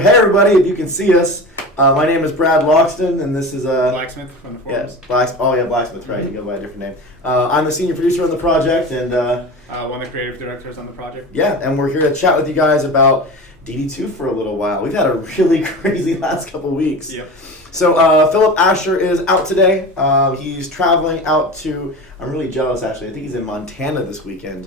Hey everybody, if you can see us, my name is Brad Loxton, and this is Blacksmith from the forums. Blacksmith, right? You go by a different name. I'm the senior producer on the project, and one of the creative directors on the project. Yeah, and we're here to chat with you guys about DD2 for a little while. We've had a really crazy last couple weeks. Yep. So Philip Asher is out today. He's traveling out to, I'm really jealous actually, I think he's in Montana this weekend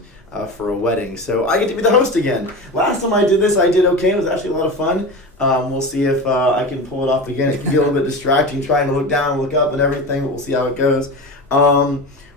for a wedding. So I get to be the host again. Last time I did this, I did okay. It was actually a lot of fun. We'll see if I can pull it off again. It can be a little bit distracting trying to look down, look up and everything, but we'll see how it goes.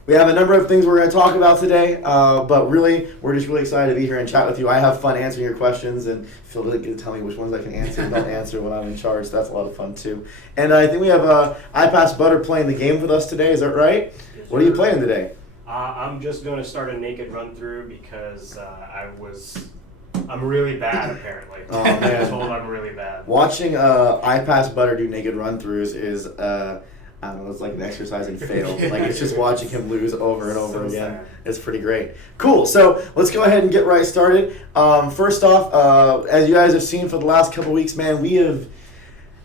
We have a number of things we're going to talk about today, but really, we're just really excited to be here and chat with you. I have fun answering your questions, and Phil doesn't get to tell me which ones I can answer and don't answer when I'm in charge, so that's a lot of fun too. And I think we have I Pass Butter playing the game with us today, is that right? Yes, what are you playing today? I'm just going to start a naked run through because I'm really bad apparently. Oh man. I'm told I'm really bad. Watching I Pass Butter do naked run throughs is I don't know, it's like an exercise in fail. Yeah. Like it's just watching him lose over and over So again. sad. It's pretty great. Cool. So let's go ahead and get right started. First off, as you guys have seen for the last couple weeks, man, we have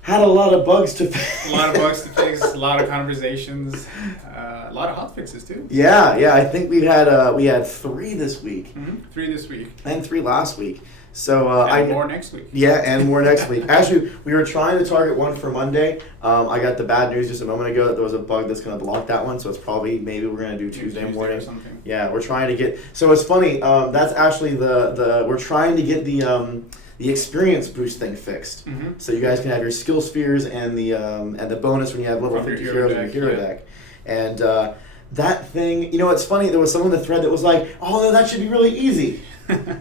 had a lot of bugs to fix. A lot of bugs to fix, a lot of conversations, a lot of hot fixes too. Yeah. I think we had 3 this week 3 this week. and 3 last week. So More next week. Yeah, and more next week. Actually, we were trying to target one for Monday. I got the bad news just a moment ago that there was a bug that's going to block that one. So it's probably maybe we're going to do Tuesday morning or something. Yeah, we're trying to get. So it's funny. That's actually the we're trying to get the experience boost thing fixed. Mm-hmm. So you guys can have your skill spheres and the bonus when you have level From your 50 hero heroes in your deck, hero yeah. deck. And that thing, it's funny. There was someone in the thread that was like, "Oh no, that should be really easy.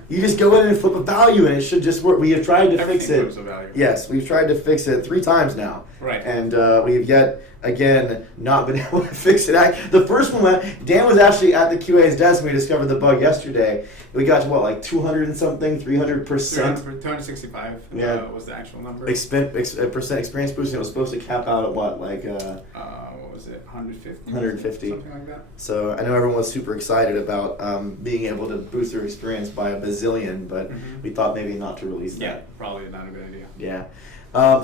You just go in and flip a value, and it should just work." We have tried to fix Everything it. flips a value. Yes, we've tried to fix it 3 times now. Right. And we've yet again not been able to fix it. The first one, Dan was actually at the QA's desk when we discovered the bug yesterday. We got to what, like 200 and something, 300%. 265 Yeah. Was the actual number. Percent experience boost, and it was supposed to cap out at what, like What was it? 150? 150. Something like that. So I know everyone was super excited about being able to boost their experience by a bazillion, but we thought maybe not to release that. Yeah, probably not a good idea. Yeah.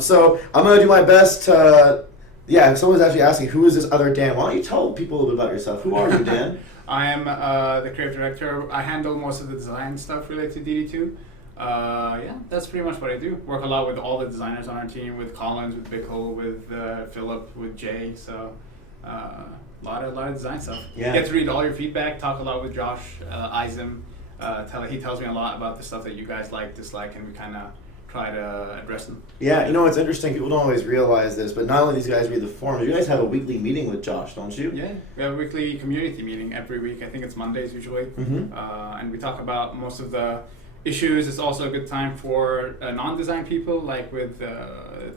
So I'm going to do my best to... Yeah, someone's actually asking, who is this other Dan? Why don't you tell people a little bit about yourself? Who are you, Dan? I am the creative director. I handle most of the design stuff related to DD2. Yeah, that's pretty much what I do. Work a lot with all the designers on our team, with Collins, with Bickle, with Philip, with Jay. So a lot of design stuff. Yeah. Get to read all your feedback. Talk a lot with Josh, Eisen. He tells me a lot about the stuff that you guys like, dislike, and we kind of try to address them. Yeah, it's interesting. People don't always realize this, but not only these guys read the forums, you guys have a weekly meeting with Josh, don't you? Yeah, we have a weekly community meeting every week. I think it's Mondays usually. And we talk about most of the issues. It's also a good time for non-design people, like with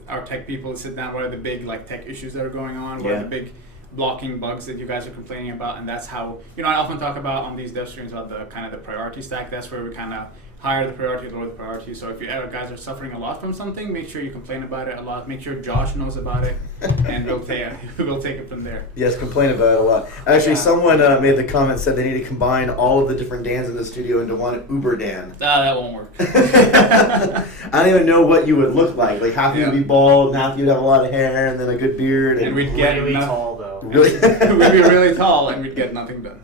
our tech people, to sit down. What are the big tech issues that are going on? What are the big blocking bugs that you guys are complaining about? And that's how I often talk about on these dev streams about the kind of the priority stack. That's where we kind of higher the priority, lower the priority. So if you guys are suffering a lot from something, make sure you complain about it a lot. Make sure Josh knows about it, and we'll take it from there. Yes, complain about it a lot. Actually, someone made the comment, said they need to combine all of the different Dans in the studio into one Uber Dan. That won't work. I don't even know what you would look like. Like half of you would be bald, and half of you would have a lot of hair, and then a good beard. And we'd get really tall though. Really? We'd be really tall, and we'd get nothing done.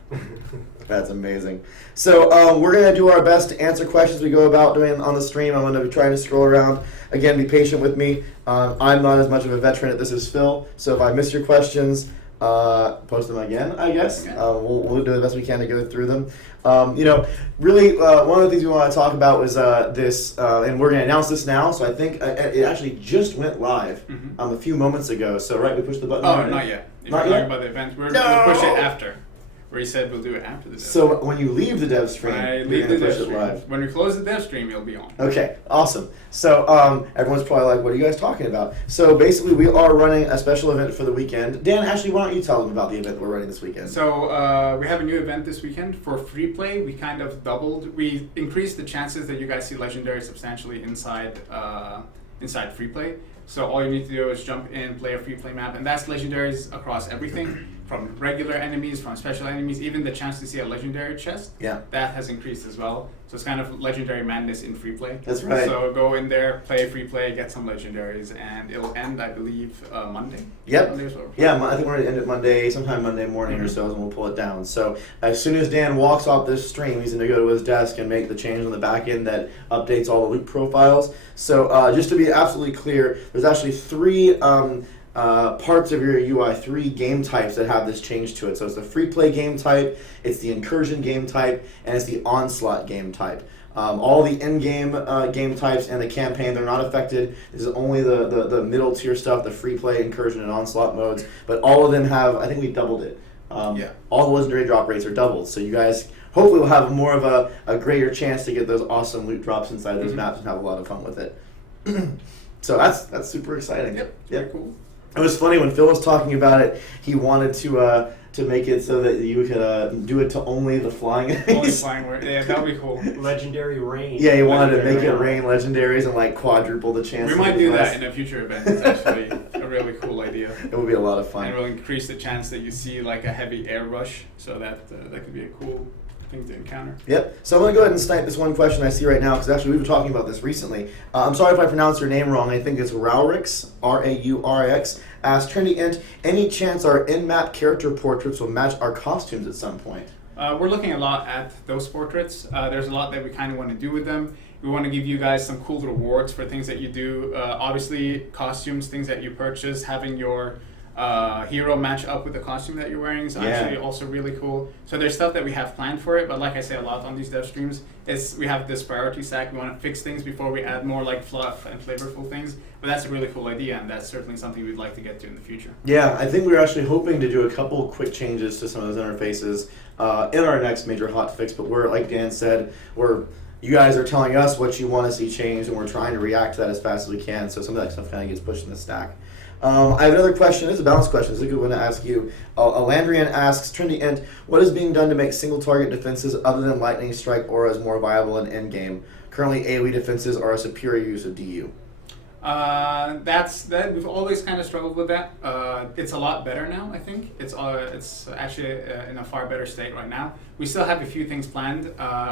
That's amazing. So we're going to do our best to answer questions we go about doing on the stream. I'm going to be trying to scroll around. Again, be patient with me. I'm not as much of a veteran at this as Phil, so if I miss your questions, post them again, I guess. Okay. We'll do the best we can to go through them. Really, one of the things we want to talk about was this, and we're going to announce this now, so I think it actually just went live a few moments ago. So, right, we pushed the button. Oh, right? not yet. If Not you're yet? talking about the event, we'll push it after. Where he said we'll do it after the dev stream. So when you leave the dev stream, I you're leave going the to dev push it stream. live. When we close the dev stream, it'll be on. Okay, awesome. So everyone's probably like, what are you guys talking about? So basically we are running a special event for the weekend. Dan, actually, why don't you tell them about the event we're running this weekend? So we have a new event this weekend for free play. We kind of we increased the chances that you guys see Legendary substantially inside free play. So all you need to do is jump in, play a free play map, and that's Legendaries across everything. from regular enemies, from special enemies, even the chance to see a legendary chest. Yeah. That has increased as well. So it's kind of legendary madness in free play. That's right. So go in there, play free play, get some legendaries, and it'll end, I believe, Monday. Yep. Monday as well. Yeah, I think we're going to end it Monday, sometime Monday morning or so, and we'll pull it down. So as soon as Dan walks off this stream, he's going to go to his desk and make the change on the back end that updates all the loot profiles. So just to be absolutely clear, there's actually three parts of your UI, three game types that have this change to it. So it's the free play game type, it's the incursion game type, and it's the onslaught game type. All the in-game game types and the campaign, they're not affected. This is only the middle tier stuff, the free play, incursion, and onslaught modes. But all of them have, I think we doubled it. All the legendary drop rates are doubled. So you guys hopefully will have more of a greater chance to get those awesome loot drops inside those maps and have a lot of fun with it. So that's super exciting. Yep. Very cool. It was funny when Phil was talking about it. He wanted to make it so that you could do it to only the flying enemies. Only flying word. Yeah, that would be cool. Legendary rain. Yeah, he wanted to make it rain legendaries and like quadruple the chance. We might do that in a future event. It's actually a really cool idea. It would be a lot of fun. And it will increase the chance that you see like a heavy air rush. So that could be a cool thing to encounter. Yep. So I'm going to go ahead and snipe this one question I see right now because actually we were talking about this recently. I'm sorry if I pronounced your name wrong. I think it's Raurix, Raurix. Asked Trendy Int, any chance our in-map character portraits will match our costumes at some point? We're looking a lot at those portraits. There's a lot that we kind of want to do with them. We want to give you guys some cool rewards for things that you do. Obviously, costumes, things that you purchase, having your hero match up with the costume that you're wearing is actually also really cool. So there's stuff that we have planned for it, but like I say a lot on these dev streams, we have this priority stack. We want to fix things before we add more like fluff and flavorful things. But that's a really cool idea, and that's certainly something we'd like to get to in the future. Yeah, I think we're actually hoping to do a couple quick changes to some of those interfaces in our next major hotfix. But we're, like Dan said, you guys are telling us what you want to see changed, and we're trying to react to that as fast as we can. So some of that stuff kind of gets pushed in the stack. I have another question. It's a balance question. It's a good one to ask you. Alandrian asks, Trendy Int, what is being done to make single target defenses other than lightning strike auras more viable in endgame? Currently, AoE defenses are a superior use of DU. We've always kind of struggled with that. It's a lot better now, I think. It's actually in a far better state right now. We still have a few things planned.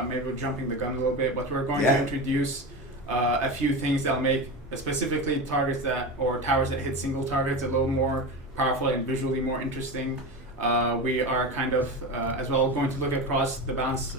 Maybe we're jumping the gun a little bit, but we're going to introduce a few things that'll make specifically towers that hit single targets a little more powerful and visually more interesting. We are kind of as well going to look across the balance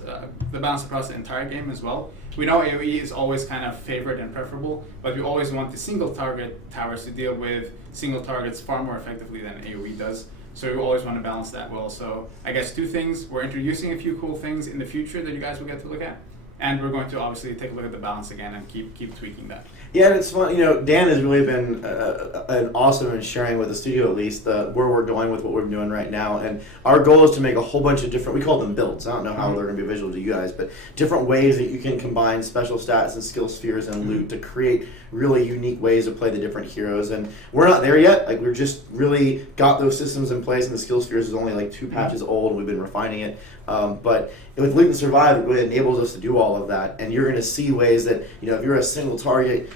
across the entire game as well. We know AoE is always kind of favored and preferable, but we always want the single target towers to deal with single targets far more effectively than AoE does. So we always want to balance that well. So I guess two things: we're introducing a few cool things in the future that you guys will get to look at, and we're going to obviously take a look at the balance again and keep tweaking that. Yeah, and it's fun. Dan has really been an awesome in sharing with the studio, at least, where we're going with what we're doing right now. And our goal is to make a whole bunch of different, we call them builds. I don't know how they're going to be visual to you guys, but different ways that you can combine special stats and skill spheres and loot to create really unique ways to play the different heroes. And we're not there yet. Like, we're just really got those systems in place, and the skill spheres is only like 2 patches old, and we've been refining it. But with Loot and Survive, it really enables us to do all of that. And you're going to see ways that, if you're a single target,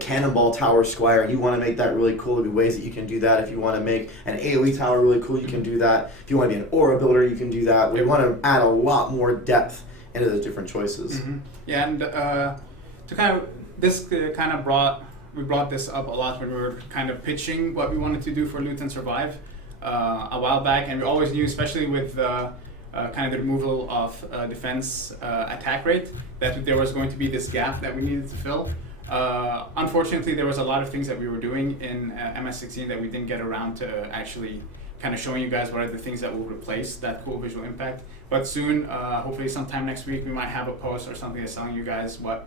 cannonball tower squire, you want to make that really cool. There'll be ways that you can do that. If you want to make an AoE tower really cool, you can do that. If you want to be an aura builder, you can do that. We want to add a lot more depth into those different choices. Mm-hmm. Yeah, and we brought this up a lot when we were kind of pitching what we wanted to do for Loot and Survive a while back, and we always knew, especially with kind of the removal of defense attack rate, that there was going to be this gap that we needed to fill. Unfortunately, there was a lot of things that we were doing in MS16 that we didn't get around to actually kind of showing you guys what are the things that will replace that cool visual impact. But soon, hopefully sometime next week, we might have a post or something that's telling you guys what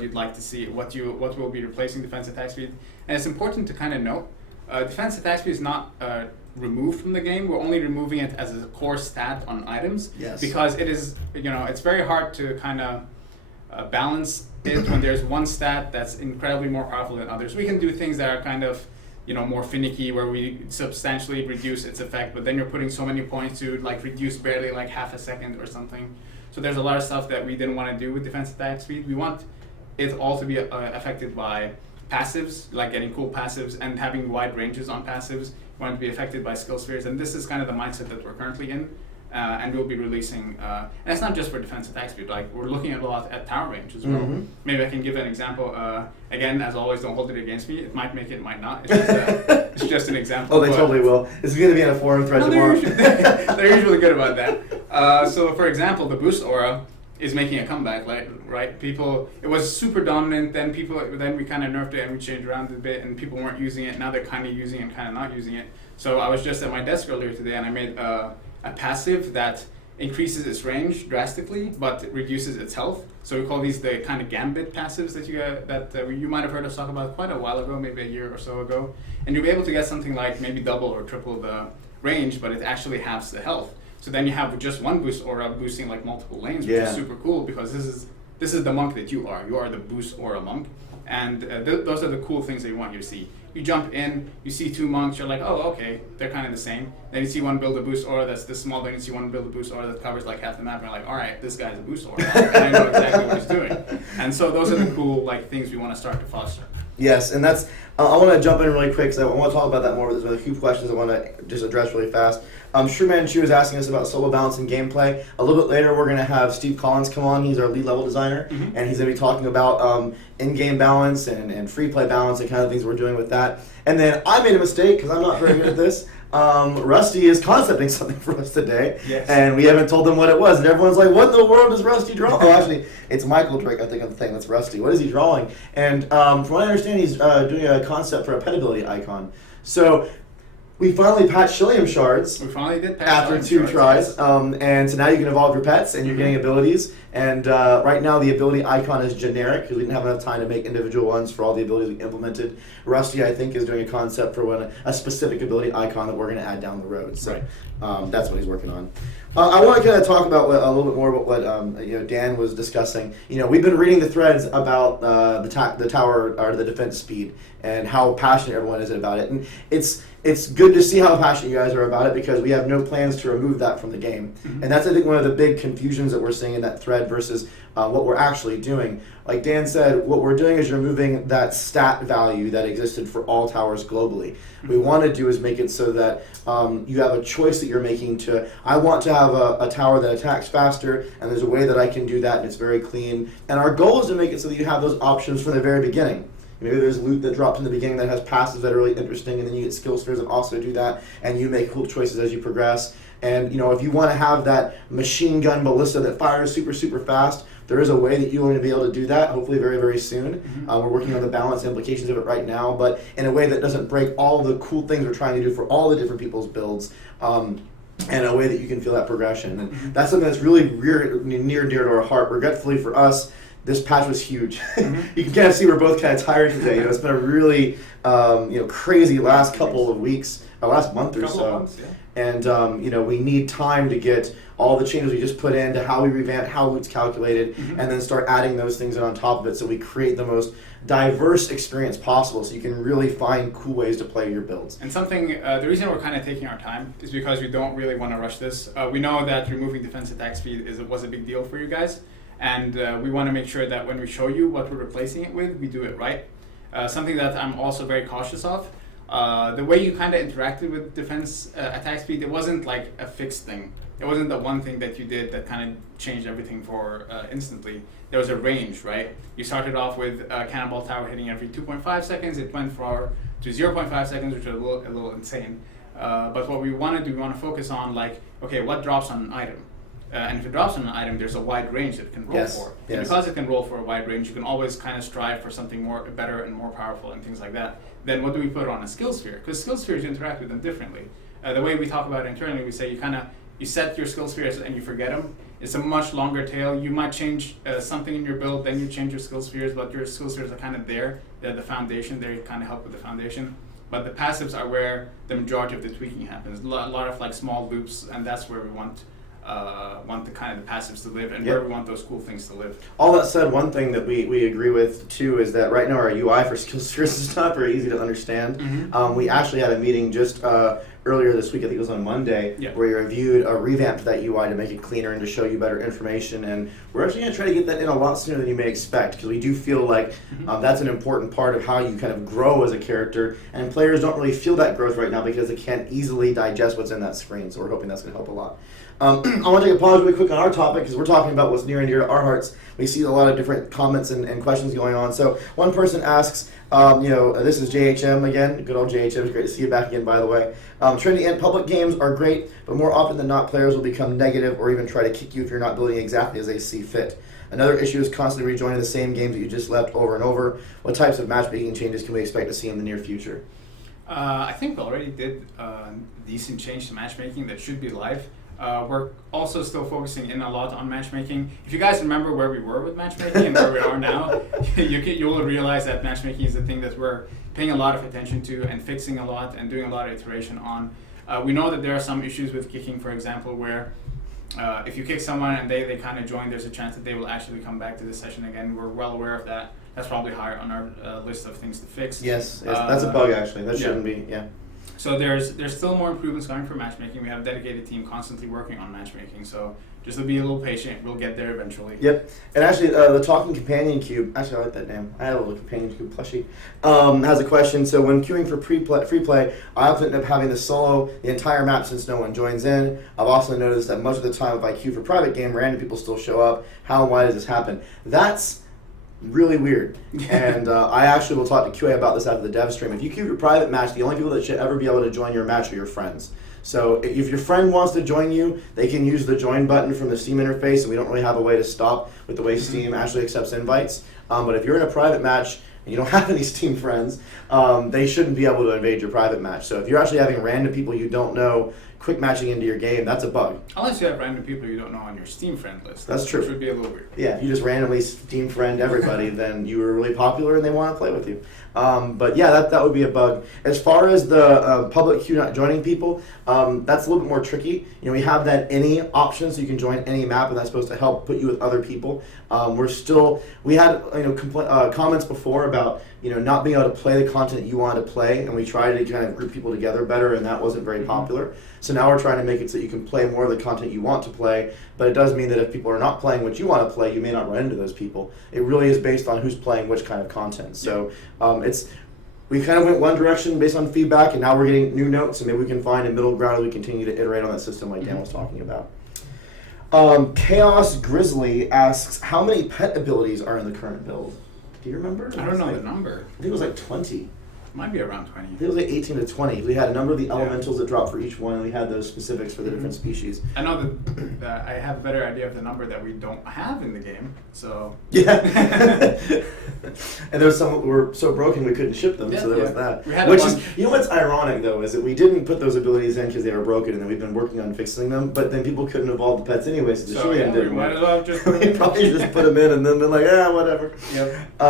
you'd like to see, what will be replacing defense attack speed. And it's important to kind of note, defense attack speed is not removed from the game. We're only removing it as a core stat on items. Yes. Because it is, it's very hard to kind of balance it when there's one stat that's incredibly more powerful than others. We can do things that are kind of, more finicky, where we substantially reduce its effect, but then you're putting so many points to reduce barely half a second or something. So there's a lot of stuff that we didn't want to do with defense attack speed. We want it all to be affected by passives, like getting cool passives and having wide ranges on passives. You want to be affected by skill spheres, and this is kind of the mindset that we're currently in. And we'll be releasing, and it's not just for defense attack speed, like we're looking a lot at tower range as well. Mm-hmm. Maybe I can give an example. Again, as always, don't hold it against me. It might make it, it might not. It's just, it's just an example. Oh, they totally will. This is going to be in a forum thread tomorrow. They're usually good about that. So, for example, the boost aura is making a comeback, like, right? People, it was super dominant, then we kind of nerfed it and we changed around a bit, and people weren't using it. Now they're kind of using it and kind of not using it. So I was just at my desk earlier today, and I made a passive that increases its range drastically, but reduces its health. So we call these the kind of gambit passives that you might have heard us talk about quite a while ago, maybe a year or so ago. And you'll be able to get something like maybe double or triple the range, but it actually halves the health. So then you have just one boost aura boosting like multiple lanes, which is super cool, because this is the monk that you are. You are the boost aura monk, and those are the cool things that you want you to see. You jump in, you see two monks, you're like, oh, okay, they're kind of the same. Then you see one build a boost aura that's this small, then you see one build a boost aura that covers like half the map, and you're like, all right, this guy's a boost aura, and I know exactly what he's doing. And so those are the cool like things we want to start to foster. Yes, and that's, I want to jump in really quick because I want to talk about that more, but there's a few questions I want to just address really fast. Shrewman Chu is asking us about solo balance and gameplay. A little bit later, we're going to have Steve Collins come on. He's our lead level designer, and he's going to be talking about in-game balance and free play balance and kind of things we're doing with that. And then I made a mistake because I'm not very good at this. Rusty is concepting something for us today, and we haven't told them what it was. And everyone's like, what in the world is Rusty drawing? Oh, actually, it's Michael Drake, I think, on the thing. That's Rusty. What is he drawing? And from what I understand, he's doing a concept for a pet ability icon. So we finally patched Shillium shards. We finally did patch after two tries, and so now you can evolve your pets and you're getting abilities. And right now the ability icon is generic because we didn't have enough time to make individual ones for all the abilities we implemented. Rusty, I think, is doing a concept for a specific ability icon that we're going to add down the road. So that's what he's working on. I want to kind of talk about a little bit more about what Dan was discussing. We've been reading the threads about the tower or the defense speed and how passionate everyone is about it, and it's good to see how passionate you guys are about it because we have no plans to remove that from the game. And that's, I think, one of the big confusions that we're seeing in that thread versus what we're actually doing. Like Dan said, what we're doing is removing that stat value that existed for all towers globally. What we want to do is make it so that you have a choice that you're making to, I want to have a tower that attacks faster, and there's a way that I can do that, and it's very clean. And our goal is to make it so that you have those options from the very beginning. Maybe there's loot that drops in the beginning that has passives that are really interesting, and then you get skill spheres that also do that, and you make cool choices as you progress. And if you want to have that machine gun ballista that fires super, super fast, there is a way that you're going to be able to do that, hopefully very, very soon. We're working on the balance implications of it right now, but in a way that doesn't break all the cool things we're trying to do for all the different people's builds. And a way that you can feel that progression. And that's something that's really near and dear to our heart. Regretfully for us, this patch was huge. You can kind of see we're both kind of tired today. It's been a really crazy last couple of weeks, last month or so. And we need time to get all the changes we just put in to how we revamp, how loot's calculated, and then start adding those things in on top of it so we create the most diverse experience possible so you can really find cool ways to play your builds. And something, the reason we're kind of taking our time is because we don't really want to rush this. We know that removing defense attack speed was a big deal for you guys. And we want to make sure that when we show you what we're replacing it with, we do it right. Something that I'm also very cautious of, the way you kind of interacted with defense attack speed, it wasn't like a fixed thing. It wasn't the one thing that you did that kind of changed everything for instantly. There was a range, right? You started off with Cannonball Tower hitting every 2.5 seconds. It went to 0.5 seconds, which was a little insane. But what we want to do, we want to focus on what drops on an item. And if it drops on an item, there's a wide range that it can roll for. And because it can roll for a wide range, you can always kind of strive for something better and more powerful and things like that. Then what do we put on a skill sphere? Because skill spheres, you interact with them differently. The way we talk about it internally, we say you set your skill spheres and you forget them. It's a much longer tail. You might change something in your build, then you change your skill spheres, but your skill spheres are kind of there. They're the foundation. They kind of help with the foundation. But the passives are where the majority of the tweaking happens. A lot of small loops, and that's where we want the kind of the passives to live and where we want those cool things to live. All that said, one thing that we agree with too is that right now our UI for skill spheres is not very easy to understand. We actually had a meeting just earlier this week, I think it was on Monday, Yeah. where you reviewed a revamped that UI to make it cleaner and to show you better information. And we're actually going to try to get that in a lot sooner than you may expect, because we do feel like that's an important part of how you kind of grow as a character. And players don't really feel that growth right now because they can't easily digest what's in that screen. So we're hoping that's going to help a lot. I want to take a pause really quick on our topic because we're talking about what's near and dear to our hearts. We see a lot of different comments and questions going on. So one person asks, this is JHM again. Good old JHM. It's great to see you back again, by the way. Trendy and public games are great, but more often than not, players will become negative or even try to kick you if you're not building exactly as they see fit. Another issue is constantly rejoining the same games that you just left over and over. What types of matchmaking changes can we expect to see in the near future? I think we already did a decent change to matchmaking that should be live. We're also still focusing in a lot on matchmaking. If you guys remember where we were with matchmaking and where we are now, you will realize that matchmaking is the thing that we're paying a lot of attention to and fixing a lot and doing a lot of iteration on. We know that there are some issues with kicking, for example, where if you kick someone and they kind of join, there's a chance that they will actually come back to the session again. We're well aware of that. That's probably higher on our list of things to fix. Yes, that's a bug actually. That shouldn't be, yeah. So there's still more improvements coming for matchmaking. We have a dedicated team constantly working on matchmaking. So just to be a little patient, we'll get there eventually. Yep. And actually, the Talking Companion Cube, actually I like that name. I had a little Companion Cube plushie. Has a question. So when queuing for free play, I often end up having to solo the entire map since no one joins in. I've also noticed that much of the time if I queue for private game, random people still show up. How and why does this happen? That's really weird. And I actually will talk to QA about this after the Devstream. If you queue your private match, the only people that should ever be able to join your match are your friends. So if your friend wants to join you, they can use the join button from the Steam interface, and we don't really have a way to stop with the way Steam actually accepts invites. But if you're in a private match and you don't have any Steam friends, they shouldn't be able to invade your private match. So if you're actually having random people you don't know quick matching into your game, that's a bug. Unless you have random people you don't know on your Steam friend list. That's true. Which would be a little weird. Yeah, if you just randomly Steam friend everybody, then you were really popular and they want to play with you. But yeah, that would be a bug. As far as the public queue not joining people, that's a little bit more tricky. We have that any option, so you can join any map, and that's supposed to help put you with other people. We had comments before about not being able to play the content you want to play, and we tried to kind of group people together better, and that wasn't very popular. So now we're trying to make it so you can play more of the content you want to play, but it does mean that if people are not playing what you want to play, you may not run into those people. It really is based on who's playing which kind of content. So we kind of went one direction based on feedback, and now we're getting new notes, and maybe we can find a middle ground as we continue to iterate on that system like Dan was talking about. Chaos Grizzly asks, how many pet abilities are in the current build? Do you remember? I don't know the number. I think it was like 20. Might be around 20. I think it was like 18 to 20. We had a number of the elementals that dropped for each one, and we had those specifics for the different species. I know that I have a better idea of the number that we don't have in the game, so... Yeah. And there was some that were so broken we couldn't ship them, so there was that. We had Which is, what's ironic, though, is that we didn't put those abilities in because they were broken, and then we've been working on fixing them, but then people couldn't evolve the pets anyway, so the Shillian didn't work. Might as well just We probably just put them in and then been like, whatever. Yep.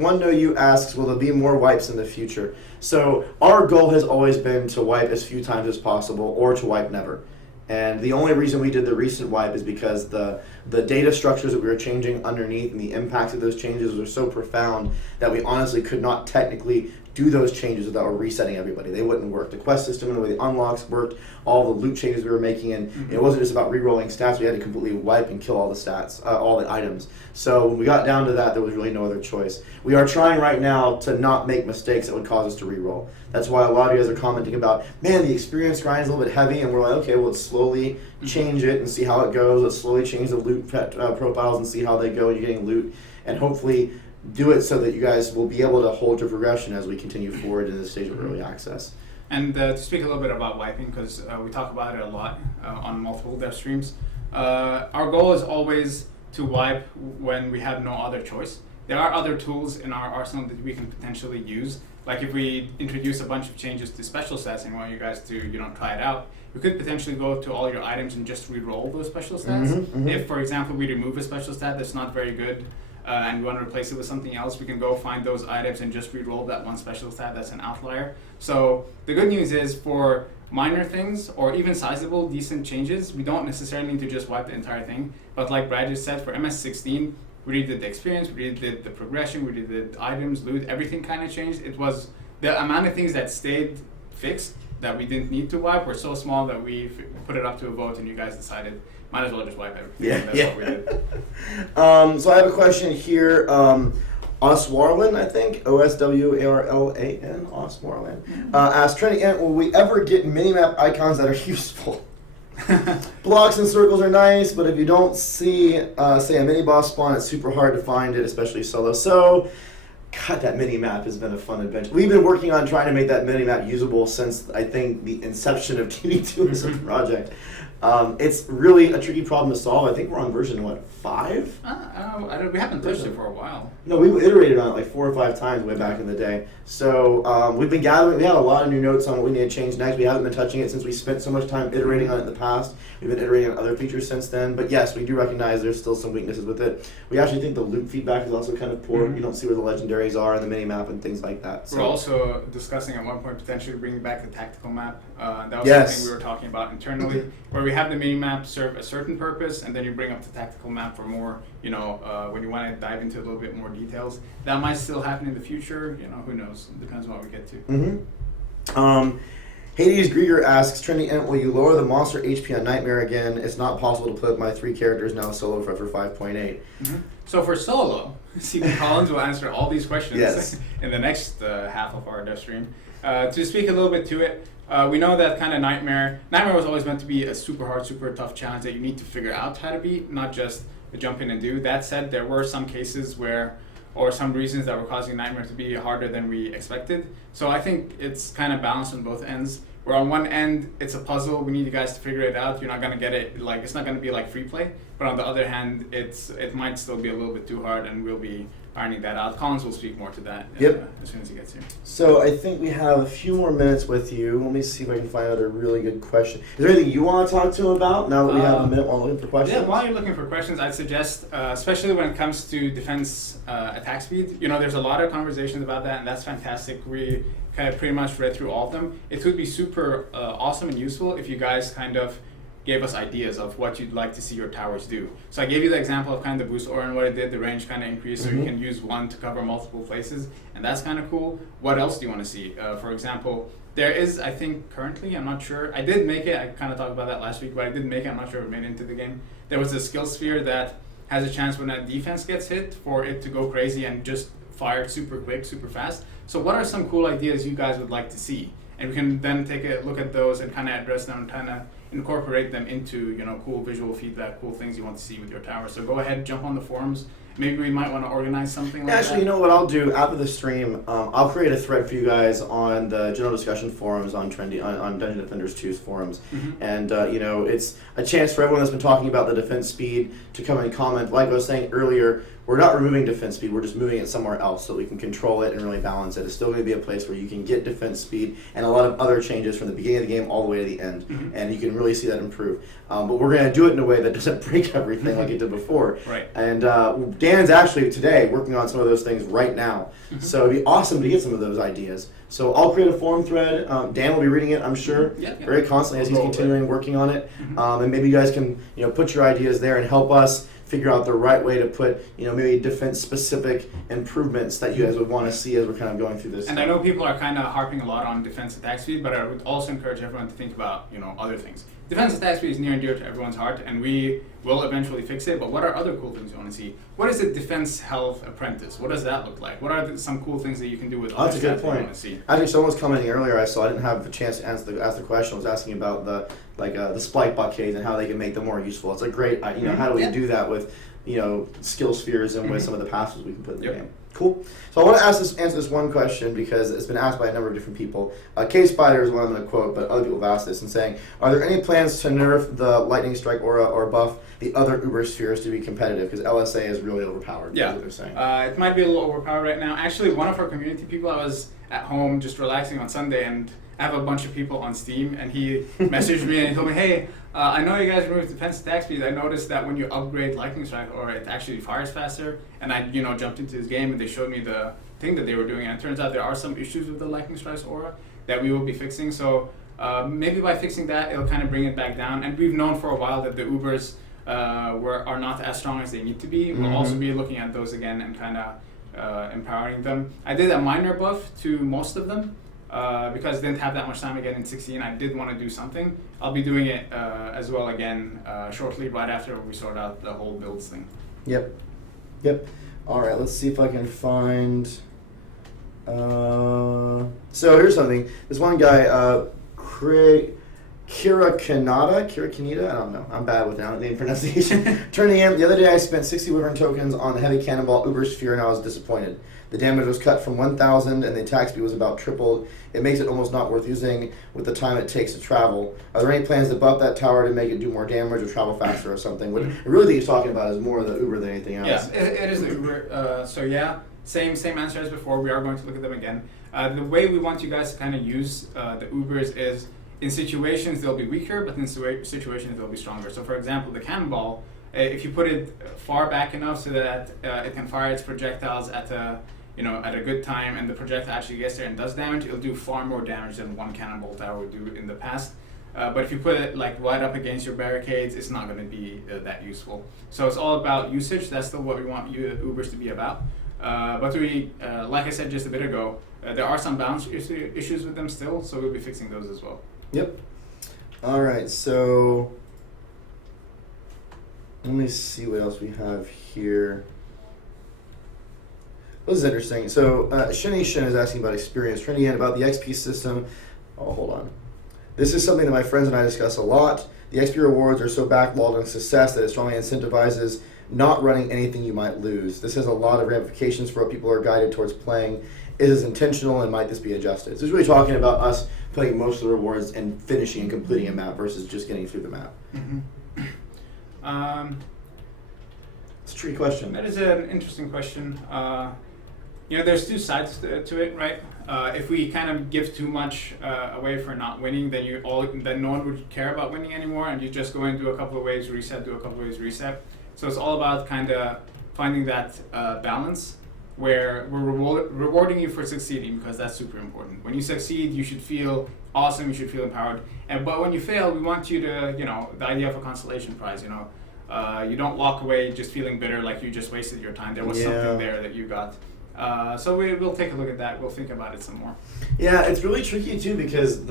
One No You asks, will there be more wipes in the future? So our goal has always been to wipe as few times as possible or to wipe never. And the only reason we did the recent wipe is because the data structures that we were changing underneath and the impacts of those changes were so profound that we honestly could not technically do those changes without resetting everybody. They wouldn't work. The quest system and the way the unlocks worked, all the loot changes we were making, and it wasn't just about re-rolling stats. We had to completely wipe and kill all the stats, all the items. So when we got down to that, there was really no other choice. We are trying right now to not make mistakes that would cause us to re-roll. That's why a lot of you guys are commenting about, man, the experience grind is a little bit heavy, and we're like, okay, well, let's slowly change it and see how it goes. Let's slowly change the loot profiles and see how they go. You're getting loot, and hopefully do it so that you guys will be able to hold your progression as we continue forward in this stage of early access. And to speak a little bit about wiping, because we talk about it a lot on multiple dev streams, our goal is always to wipe when we have no other choice. There are other tools in our arsenal that we can potentially use. Like if we introduce a bunch of changes to special stats and want you guys to try it out, you could potentially go to all your items and just re-roll those special stats. If, for example, we remove a special stat that's not very good, and we want to replace it with something else, we can go find those items and just re-roll that one special stat that's an outlier. So the good news is for minor things or even sizable, decent changes, we don't necessarily need to just wipe the entire thing. But like Brad just said, for MS16, we redid the experience, we redid the progression, we redid the items, loot, everything kind of changed. It was the amount of things that stayed fixed that we didn't need to wipe were so small that we put it up to a vote, and you guys decided might as well just wipe everything. Yeah, That's what we did. So I have a question here. Oswarlan, I think, Oswarlan, Oswarlan, asks, Trinity Ant, will we ever get minimap icons that are useful? Blocks and circles are nice, but if you don't see, say, a mini boss spawn, it's super hard to find it, especially solo. So, God, that mini map has been a fun adventure. We've been working on trying to make that mini map usable since, I think, the inception of TD2 as a project. It's really a tricky problem to solve. I think we're on version, 5? We haven't touched it for a while. No, we iterated on it like 4 or 5 times way back in the day. So we've been gathering, we had a lot of new notes on what we need to change next. We haven't been touching it since we spent so much time iterating on it in the past. We've been iterating on other features since then. But yes, we do recognize there's still some weaknesses with it. We actually think the loop feedback is also kind of poor. You don't see where the legendaries are in the mini-map and things like that. So. We're also discussing at one point potentially bringing back the tactical map. That was Yes. something we were talking about internally, where we have the mini-map serve a certain purpose, and then you bring up the tactical map for more, when you want to dive into a little bit more details. That might still happen in the future. Who knows? It depends on what we get to. Hades Grieger asks, Trinity Ent, will you lower the monster HP on Nightmare again? It's not possible to play with my 3 characters now solo for 5.8. So for solo, Stephen Collins will answer all these questions Yes. in the next half of our Devstream. To speak a little bit to it, we know that kind of Nightmare was always meant to be a super hard, super tough challenge that you need to figure out how to beat, not just jump in and do. That said, there were some cases or some reasons that were causing Nightmare to be harder than we expected. So I think it's kind of balanced on both ends. Where on one end, it's a puzzle, we need you guys to figure it out. You're not going to get it, it's not going to be like free play. But on the other hand, it might still be a little bit too hard, and we'll be ironing that out. Collins will speak more to that as soon as he gets here. So I think we have a few more minutes with you. Let me see if I can find another really good question. Is there anything you want to talk to him about now that we have a minute while looking for questions? Yeah, while you're looking for questions, I'd suggest, especially when it comes to defense attack speed, there's a lot of conversations about that, and that's fantastic. We kind of pretty much read through all of them. It would be super awesome and useful if you guys kind of gave us ideas of what you'd like to see your towers do. So I gave you the example of kind of the boost aura and what it did, the range kind of increased, so you can use one to cover multiple places, and that's kind of cool. What else do you want to see? For example, there is, I think currently, I'm not sure, I did make it, I kind of talked about that last week, but I did make it, I'm not sure if it made it into the game. There was a skill sphere that has a chance when a defense gets hit for it to go crazy and just fire super quick, super fast. So what are some cool ideas you guys would like to see? And we can then take a look at those and kind of address them and kind of incorporate them into, cool visual feedback, cool things you want to see with your tower. So go ahead, jump on the forums. Maybe we might want to organize something like that. Actually, you know what I'll do after the stream? I'll create a thread for you guys on the general discussion forums on Dungeon Defenders 2's forums. And, it's a chance for everyone that's been talking about the defense speed to come and comment. Like I was saying earlier, we're not removing defense speed, we're just moving it somewhere else so we can control it and really balance it. It's still going to be a place where you can get defense speed and a lot of other changes from the beginning of the game all the way to the end. And you can really see that improve. But we're going to do it in a way that doesn't break everything like it did before. Right. And Dan's actually today working on some of those things right now. So it'd be awesome to get some of those ideas. So I'll create a forum thread. Dan will be reading it, I'm sure, very constantly as he's continuing working on it. And maybe you guys can put your ideas there and help us figure out the right way to put, maybe defense-specific improvements that you guys would want to see as we're kind of going through this. And I know people are kind of harping a lot on defense attack speed, but I would also encourage everyone to think about, other things. Defense attack speed is near and dear to everyone's heart, and we will eventually fix it, but what are other cool things you want to see? What is a defense health apprentice? What does that look like? What are some cool things that you can do with That's a good point. you want to see? I think someone was commenting earlier, I didn't have a chance to ask the question. I was asking about the spike blockades and how they can make them more useful. It's a great, how do we do that with, skill spheres and with some of the passes we can put in the game. Cool. So I want to answer this one question because it's been asked by a number of different people. K-Spider is one I'm going to quote, but other people have asked this and saying, are there any plans to nerf the Lightning Strike aura or buff the other Uber spheres to be competitive? Because LSA is really overpowered. Yeah. What they're saying. It might be a little overpowered right now. Actually, one of our community people, I was at home just relaxing on Sunday, and I have a bunch of people on Steam, and he messaged me and he told me, hey, I know you guys removed defense attack speed. I noticed that when you upgrade Lightning Strike, or it actually fires faster. And I, jumped into his game and they showed me the thing that they were doing. And it turns out there are some issues with the Lightning Strike's aura that we will be fixing. So maybe by fixing that, it'll kind of bring it back down. And we've known for a while that the Ubers are not as strong as they need to be. We'll also be looking at those again and kind of empowering them. I did a minor buff to most of them. because I didn't have that much time again in 16. I did want to do something. I'll be doing it as well again shortly, right after we sort out the whole builds thing. Yep. All right, let's see if I can find. So here's something. This one guy, Kira Kaneda, I don't know. I'm bad with name pronunciation. Turning in, the other day I spent 60 Wyvern tokens on the heavy cannonball Uber Sphere and I was disappointed. The damage was cut from 1,000 and the attack speed was about tripled. It makes it almost not worth using with the time it takes to travel. Are there any plans to buff that tower to make it do more damage or travel faster or something? What I really think he's talking about is more the Uber than anything else. Yeah, it is the Uber. So yeah, same answer as before. We are going to look at them again. The way we want you guys to kind of use the Ubers is in situations they'll be weaker, but in situations they'll be stronger. So for example, the cannonball, if you put it far back enough so that it can fire its projectiles at a good time and the projectile actually gets there and does damage, it'll do far more damage than one cannonball tower would do in the past. But if you put it like right up against your barricades, it's not going to be that useful. So it's all about usage. That's still what we want you Ubers to be about. But we, like I said just a bit ago, there are some balance issues with them still, so we'll be fixing those as well. Yep. All right, so let me see what else we have here. This is interesting. So Shen is asking about experience. Trinity about the XP system. Oh, hold on. This is something that my friends and I discuss a lot. The XP rewards are so backlogged on success that it strongly incentivizes not running anything you might lose. This has a lot of ramifications for what people are guided towards playing. Is this intentional and might this be adjusted? So it's really talking about us putting most of the rewards and finishing and completing a map versus just getting through the map. It's a tricky question. That is an interesting question. There's two sides to it, right? If we kind of give too much away for not winning, then then no one would care about winning anymore, and you just go and do a couple of waves reset, do a couple of waves reset. So it's all about kind of finding that balance where we're rewarding you for succeeding, because that's super important. When you succeed, you should feel awesome, you should feel empowered. But when you fail, we want you to, the idea of a consolation prize, you don't walk away just feeling bitter like you just wasted your time. There was something there that you got. So we'll take a look at that. We'll think about it some more. Yeah, it's really tricky too, because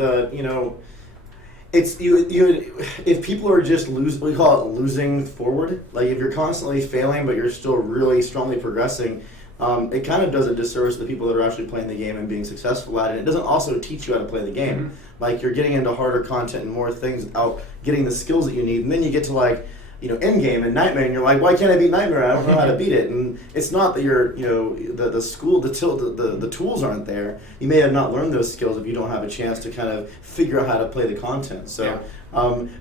it's if people are just we call it losing forward. Like if you're constantly failing but you're still really strongly progressing, it kind of does a disservice to the people that are actually playing the game and being successful at it. It doesn't also teach you how to play the game. Mm-hmm. Like you're getting into harder content and more things without getting the skills that you need, and then you get to like end game and Nightmare, and you're like, why can't I beat Nightmare? I don't know how to beat it. And it's not that you're, the tools aren't there. You may have not learned those skills if you don't have a chance to kind of figure out how to play the content. So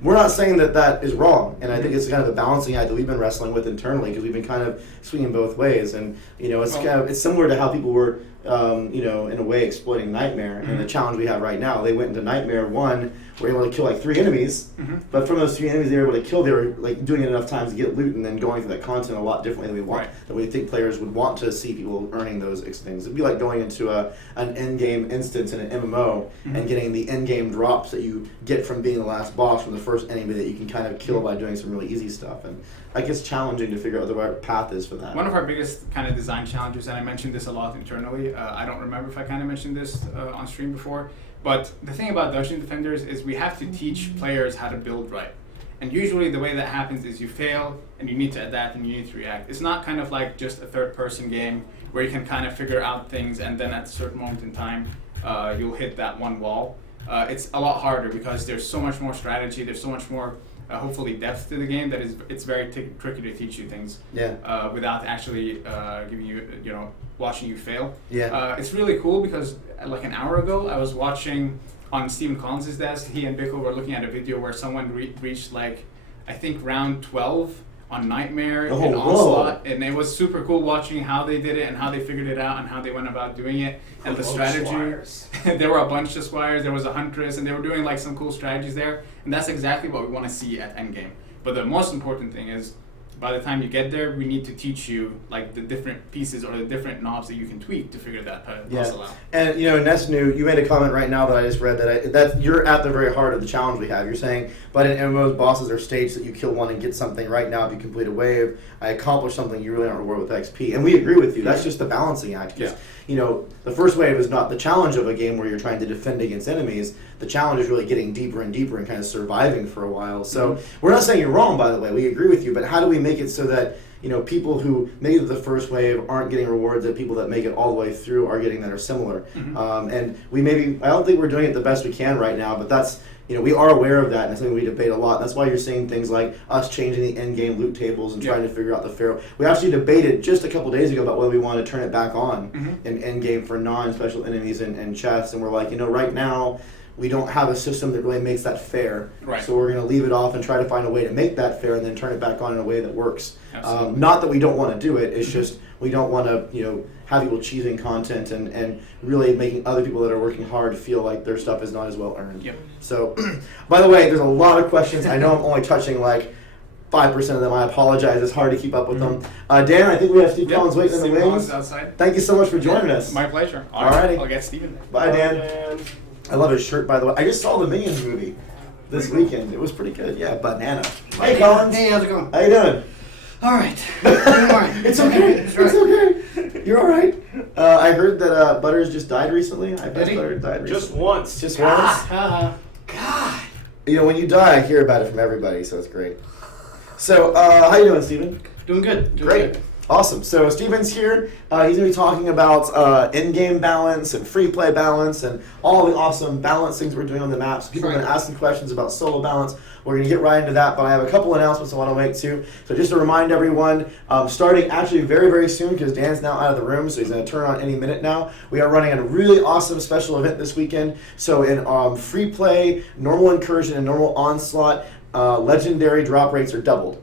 we're not saying that is wrong, and I think it's kind of a balancing act that we've been wrestling with internally, because we've been kind of swinging both ways. And it's similar to how people were, in a way exploiting Nightmare and the challenge we have right now. They went into Nightmare 1, were able to kill like 3 enemies, but from those 3 enemies they were able to kill, they were like doing it enough times to get loot and then going through that content a lot differently than we want, than we think players would want to see people earning those things. It'd be like going into an end game instance in an MMO and getting the end game drops that you get from being the last boss from the first enemy that you can kind of kill by doing some really easy stuff. And like it's challenging to figure out the right path is for that. One of our biggest kind of design challenges, and I mentioned this a lot internally, I don't remember if I kind of mentioned this on stream before, but the thing about Dungeon Defenders is we have to teach players how to build right. And usually the way that happens is you fail and you need to adapt and you need to react. It's not kind of like just a third-person game where you can kind of figure out things and then at a certain moment in time you'll hit that one wall. It's a lot harder because there's so much more strategy, there's so much more hopefully depth to the game that it's very tricky to teach you things without actually giving you, watching you fail. It's really cool because like an hour ago I was watching on Stephen Collins' desk, he and Bickle were looking at a video where someone reached like, I think round 12 on Nightmare and Onslaught, and it was super cool watching how they did it and how they figured it out and how they went about doing it and the strategy. There were a bunch of squires, there was a huntress, and they were doing like some cool strategies there, and that's exactly what we want to see at endgame. But the most important thing is, by the time you get there, we need to teach you like the different pieces or the different knobs that you can tweak to figure that puzzle out. And Nesnu, you made a comment right now that I just read that you're at the very heart of the challenge we have. You're saying, but in MMOs, bosses are staged that you kill one and get something right now. If you complete a wave, I accomplish something, you really aren't rewarded with XP. And we agree with you. That's just the balancing act. the first wave is not the challenge of a game where you're trying to defend against enemies. The challenge is really getting deeper and deeper and kind of surviving for a while. So we're not saying you're wrong, by the way. We agree with you, but how do we make it so that people who made it the first wave aren't getting rewards that people that make it all the way through are getting that are similar? And I don't think we're doing it the best we can right now, but that's, we are aware of that, and it's something we debate a lot. That's why you're seeing things like us changing the end-game loot tables and trying to figure out the fair. We actually debated just a couple days ago about whether we want to turn it back on in end-game for non-special enemies and chests, and we're like, right now, we don't have a system that really makes that fair. Right. So we're going to leave it off and try to find a way to make that fair and then turn it back on in a way that works. Not that we don't want to do it, it's just we don't want to, have people cheating content and really making other people that are working hard feel like their stuff is not as well earned. Yep. So, by the way, there's a lot of questions. I know I'm only touching like 5% of them. I apologize. It's hard to keep up with them. Dan, I think we have Steve Collins waiting in the wings. Outside. Thank you so much for joining us. My pleasure. Alrighty. I'll get Steven. Bye, Dan. I love his shirt, by the way. I just saw the Minions movie this weekend. It was pretty good. Yeah, banana. Hey, Collins. Hey, how's it going? How you doing? All right. It's okay. It's okay. You're all right. I heard that Butters just died recently. I bet Butters died recently. Just once. Just once? God. When you die, I hear about it from everybody, so it's great. So, how you doing, Steven? Doing good. Great. Awesome. So Steven's here. He's going to be talking about in-game balance and free play balance and all the awesome balance things we're doing on the maps. People have been asking questions about solo balance. We're going to get right into that, but I have a couple announcements I want to make too. So just to remind everyone, starting actually very, very soon, because Dan's now out of the room, so he's going to turn on any minute now. We are running a really awesome special event this weekend. So in free play, normal incursion, and normal onslaught, legendary drop rates are doubled.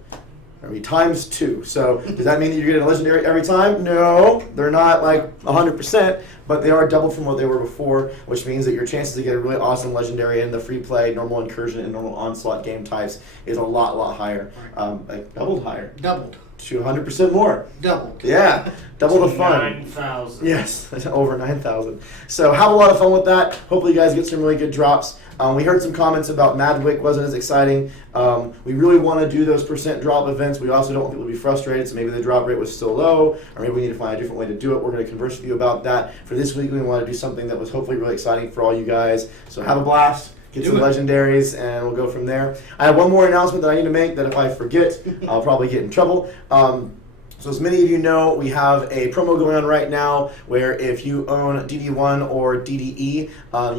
Times 2. So does that mean that you're getting a legendary every time? No, they're not like 100%, but they are doubled from what they were before, which means that your chances to get a really awesome legendary in the free play, normal incursion, and normal onslaught game types is a lot higher. Like doubled higher. Doubled. 200% more. Doubled. Yeah, double the fun. 9,000. Yes, over 9,000. So have a lot of fun with that. Hopefully you guys get some really good drops. We heard some comments about Madwick wasn't as exciting. We really want to do those percent drop events. We also don't want people to be frustrated, so maybe the drop rate was still low, or maybe we need to find a different way to do it. We're going to converse with you about that. For this week, we want to do something that was hopefully really exciting for all you guys. So have a blast. Get some legendaries, and we'll go from there. I have one more announcement that I need to make that if I forget, I'll probably get in trouble. So as many of you know, we have a promo going on right now where if you own DD1 or DDE,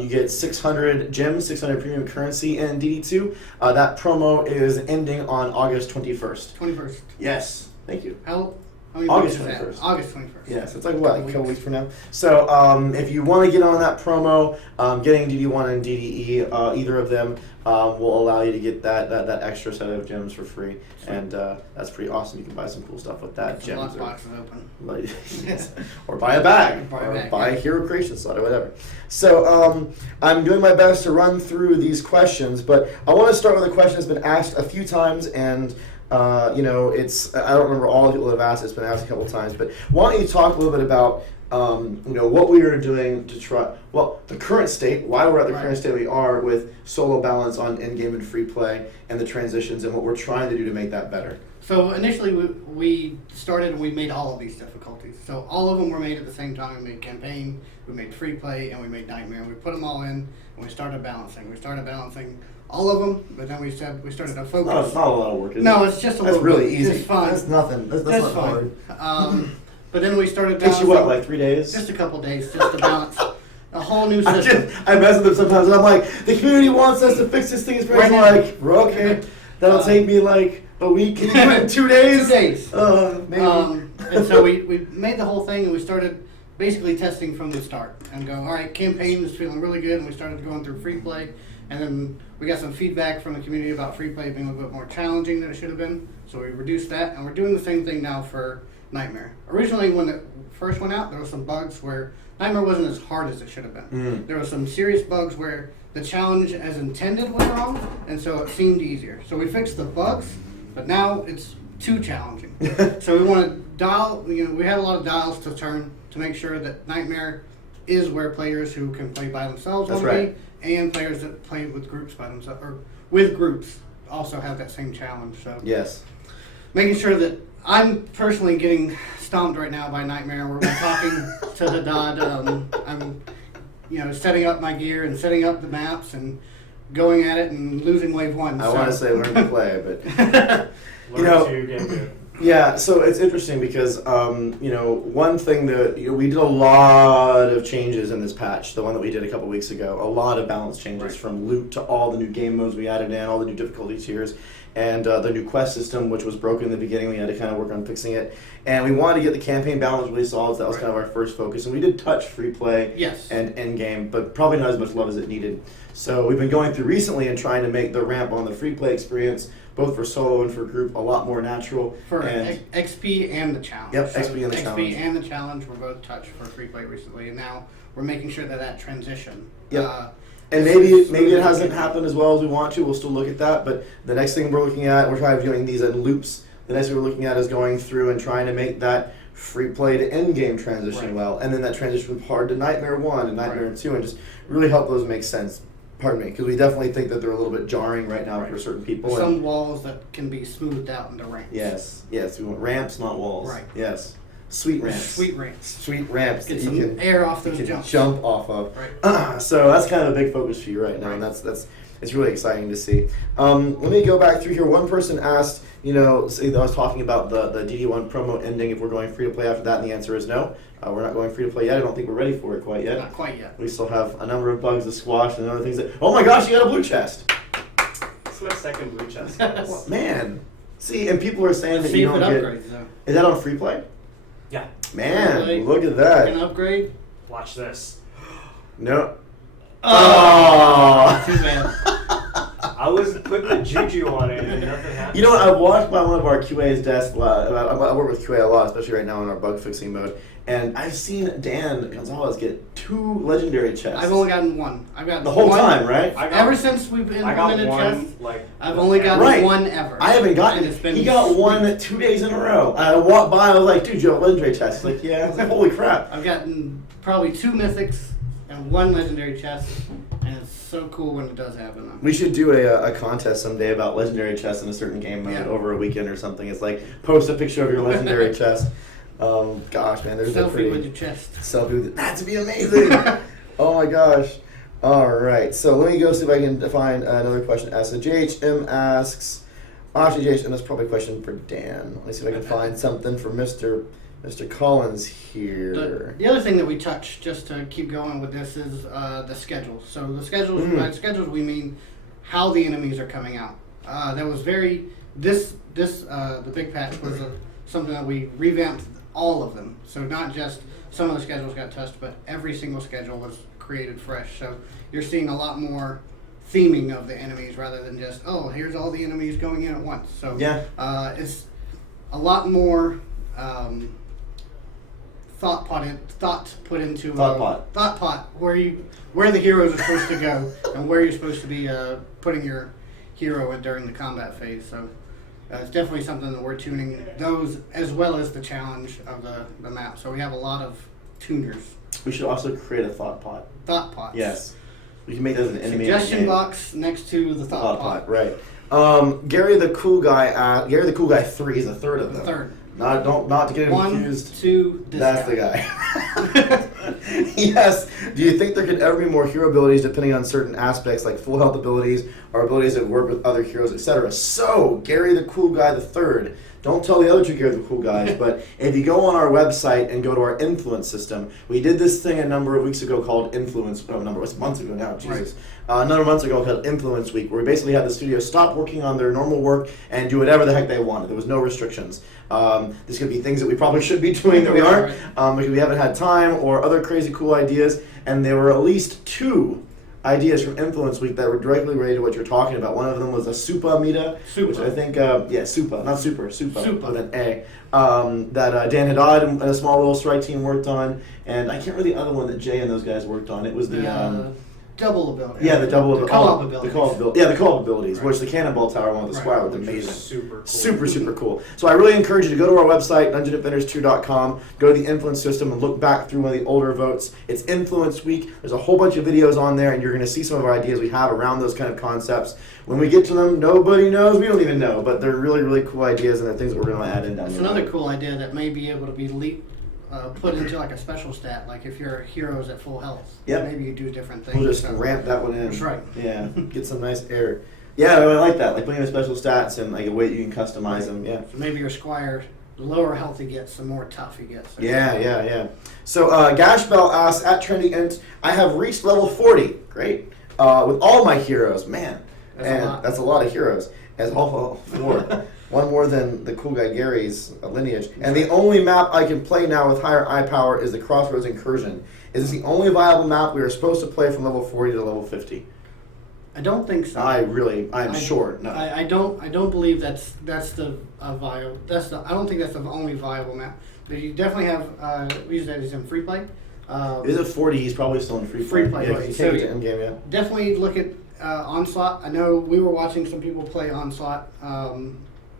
you get 600 gems, 600 premium currency in DD2. That promo is ending on August 21st. 21st. Yes. Thank you. How many August weeks is that? 21st. August 21st. Yes, it's like what, like a couple weeks from now. So if you want to get on that promo, getting DD1 and DDE, either of them will allow you to get that extra set of gems for free, and that's pretty awesome. You can buy some cool stuff with that. Gems Box is open. Or buy a bag, buy a hero creation slot or whatever. So I'm doing my best to run through these questions, but I want to start with a question that's been asked a few times, and it's I don't remember all the people that have asked. It's been asked a couple times, but why don't you talk a little bit about what we are doing to try, the current state, why we're at the current state we are with solo balance on in-game and free play, and the transitions, and what we're trying to do to make that better. So initially we started and we made all of these difficulties. So all of them were made at the same time. We made campaign, we made free play, and we made nightmare. And we put them all in, and we started balancing. We started balancing all of them, but then we said we started to focus. No, it's not a lot of work, is it? No, it's just a That's little really bit. easy. It's fun. That's nothing. That's not fun. hard. But then we started Takes you balancing. what, like 3 days? Just a couple days, just to balance a whole new system. I mess with them sometimes, and I'm like, the community wants us to fix this thing. Right now. Like, we're okay. That'll take me like a week. Can you do it in 2 days? 2 days. Maybe. And so we made the whole thing, and we started basically testing from the start and go, all right, campaign is feeling really good, and we started going through free play, and then we got some feedback from the community about free play being a little bit more challenging than it should have been, so we reduced that, and we're doing the same thing now for Nightmare. Originally, when it first went out, there were some bugs where Nightmare wasn't as hard as it should have been. There were some serious bugs where the challenge as intended was wrong, and so it seemed easier. So we fixed the bugs, but now it's too challenging. So we want to dial, we had a lot of dials to turn to make sure that Nightmare is where players who can play by themselves want to be, and players that play with groups by themselves, or with groups, also have that same challenge. So yes. making sure that I'm personally getting stomped right now by Nightmare. We're talking to Haddad. I'm, setting up my gear and setting up the maps and going at it and losing wave 1. I want to say learn to play, but Learn to get good. yeah. So it's interesting because one thing that we did a lot of changes in this patch, the one that we did a couple weeks ago. A lot of balance changes from loot to all the new game modes we added in, all the new difficulty tiers. And the new quest system, which was broken in the beginning, we had to kind of work on fixing it. And we wanted to get the campaign balance really solid, so that was kind of our first focus. And we did touch free play and end game, but probably not as much love as it needed. So we've been going through recently and trying to make the ramp on the free play experience, both for solo and for group, a lot more natural. For XP and the challenge. Yep, so XP and the challenge. XP and the challenge were both touched for free play recently, and now we're making sure that transition. Yep. And maybe it hasn't happened as well as we want to. We'll still look at that. But the next thing we're looking at, we're trying to doing these in loops. The next thing we're looking at is going through and trying to make that free play to end game transition well, and then that transition from hard to Nightmare 1 and Nightmare 2, and just really help those make sense. Pardon me, because we definitely think that they're a little bit jarring right now for certain people. Some walls that can be smoothed out into ramps. Yes, we want ramps, not walls. Right. Yes. Sweet ramps. Sweet ramps. Sweet ramps Get that some you can air off those you can jumps. jump off of. Right. So that's kind of a big focus for you right now, and that's it's really exciting to see. Let me go back through here. One person asked, I was talking about the DD1 promo ending, if we're going free to play after that, and the answer is no. We're not going free to play yet. I don't think we're ready for it quite yet. Not quite yet. We still have a number of bugs to squash and other things that. Oh my gosh, you got a blue chest! It's my second blue chest. Well, man, see, and people are saying that See you if it don't get. upgrades, though. Is that on free play? Yeah. Man, Really? look at Can that. upgrade? Watch this. No. Oh, too bad. I was putting the juju on it and nothing happened. You know what? I've walked by one of our QA's desks. I work with QA a lot, especially right now in our bug fixing mode. And I've seen Dan Gonzalez get 2 legendary chests. I've only gotten one. I've got the whole one. time, right? Ever since we've implemented chests, I've only gotten Right. one ever. I haven't gotten And it. been He got sweet. one 2 days in a row. I walked by, I was like, dude, you have a legendary chest. He's like, yeah. I was like, holy crap. I've gotten probably 2 mythics and 1 legendary chest, and it's so cool when it does happen. We should do a contest someday about legendary chests in a certain game mode over a weekend or something. It's like, post a picture of your legendary chest. Gosh, man, there's a Selfie pretty with your chest. selfie with it. That'd be amazing. Oh my gosh. All right, so let me go see if I can find another question. So JHM asks, actually JHM, that's probably a question for Dan. Let me see if I can find something for Mr. Collins here. The other thing that we touch, just to keep going with this, is the schedule. So the schedules, by schedules we mean how the enemies are coming out. That was the big patch was something that we revamped all of them. So not just some of the schedules got touched, but every single schedule was created fresh. So you're seeing a lot more theming of the enemies rather than just, oh, here's all the enemies going in at once. So it's a lot more thought put into thought pot where the heroes are supposed to go and where you're supposed to be putting your hero in during the combat phase. So it's definitely something that we're tuning those as well as the challenge of the map. So we have a lot of tuners. We should also create a thought pot. Thought pots. Yes. We can make those an enemy. Suggestion box next to the thought pot. Right. Gary the Cool Guy 3 is a third of them. The third. Not to get him 1, confused. 2, this That's the guy. Yes. Do you think there could ever be more hero abilities depending on certain aspects, like full health abilities or abilities that work with other heroes, etc.? So, Gary the Cool Guy the Third. Don't tell the other 2 Gary the Cool Guys, but if you go on our website and go to our influence system, we did this thing a number of weeks ago called Influence. Months ago now, Jesus. Right. A number of months ago called Influence Week, where we basically had the studio stop working on their normal work and do whatever the heck they wanted. There was no restrictions. This could be things that we probably should be doing that we aren't, because we haven't had time, or other crazy cool ideas. And there were at least 2 ideas from Influence Week that were directly related to what you're talking about. One of them was a Supa Mita, which I think, Supa, not Super, Supa with an A, that Dan Haddad and a small little strike team worked on. And I can't remember the other one that Jay and those guys worked on. It was the double ability. Yeah, the double the co-op the abilities. the co-op abilities, Right. which the Cannonball Tower one with the Right. Squire looked Which was amazing. super cool. Super cool. So I really encourage you to go to our website, DungeonDefenders2.com, go to the influence system and look back through one of the older votes. It's Influence Week. There's a whole bunch of videos on there, and you're going to see some of our ideas we have around those kind of concepts. When we get to them, nobody knows. We don't even know, but they're really cool ideas, and they're things that we're going to add in down That's the road. another cool idea that may be able to be put into like a special stat, like if your hero's at full health. Yep. Maybe you do different things. We'll just So- ramp that one in. That's right. Yeah, get some nice air. Yeah, I like that. Like putting in special stats and like a way you can customize them. Yeah. So maybe your Squire, the lower health he gets, the more tough he gets. Yeah. So Gashbell asks, at TrendyInt, I have reached level 40. Great. With all my heroes. Man. That's a and lot. that's a lot of heroes. As all four. One more than the cool guy Gary's lineage. And the only map I can play now with higher eye power is the Crossroads Incursion. Is this the only viable map we are supposed to play from level 40 to level 50? I don't think so. I'm sure. No. I don't believe that's the viable. I don't think that's the only viable map. But you definitely have. We use that as in free play. If he's at 40, he's probably still in free Free play, Yeah, right. he So can't get to endgame, yeah. Definitely look at Onslaught. I know we were watching some people play Onslaught.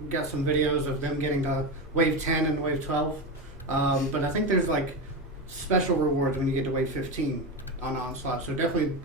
Got some videos of them getting to wave 10 and wave 12. But I think there's like special rewards when you get to wave 15 on Onslaught. So definitely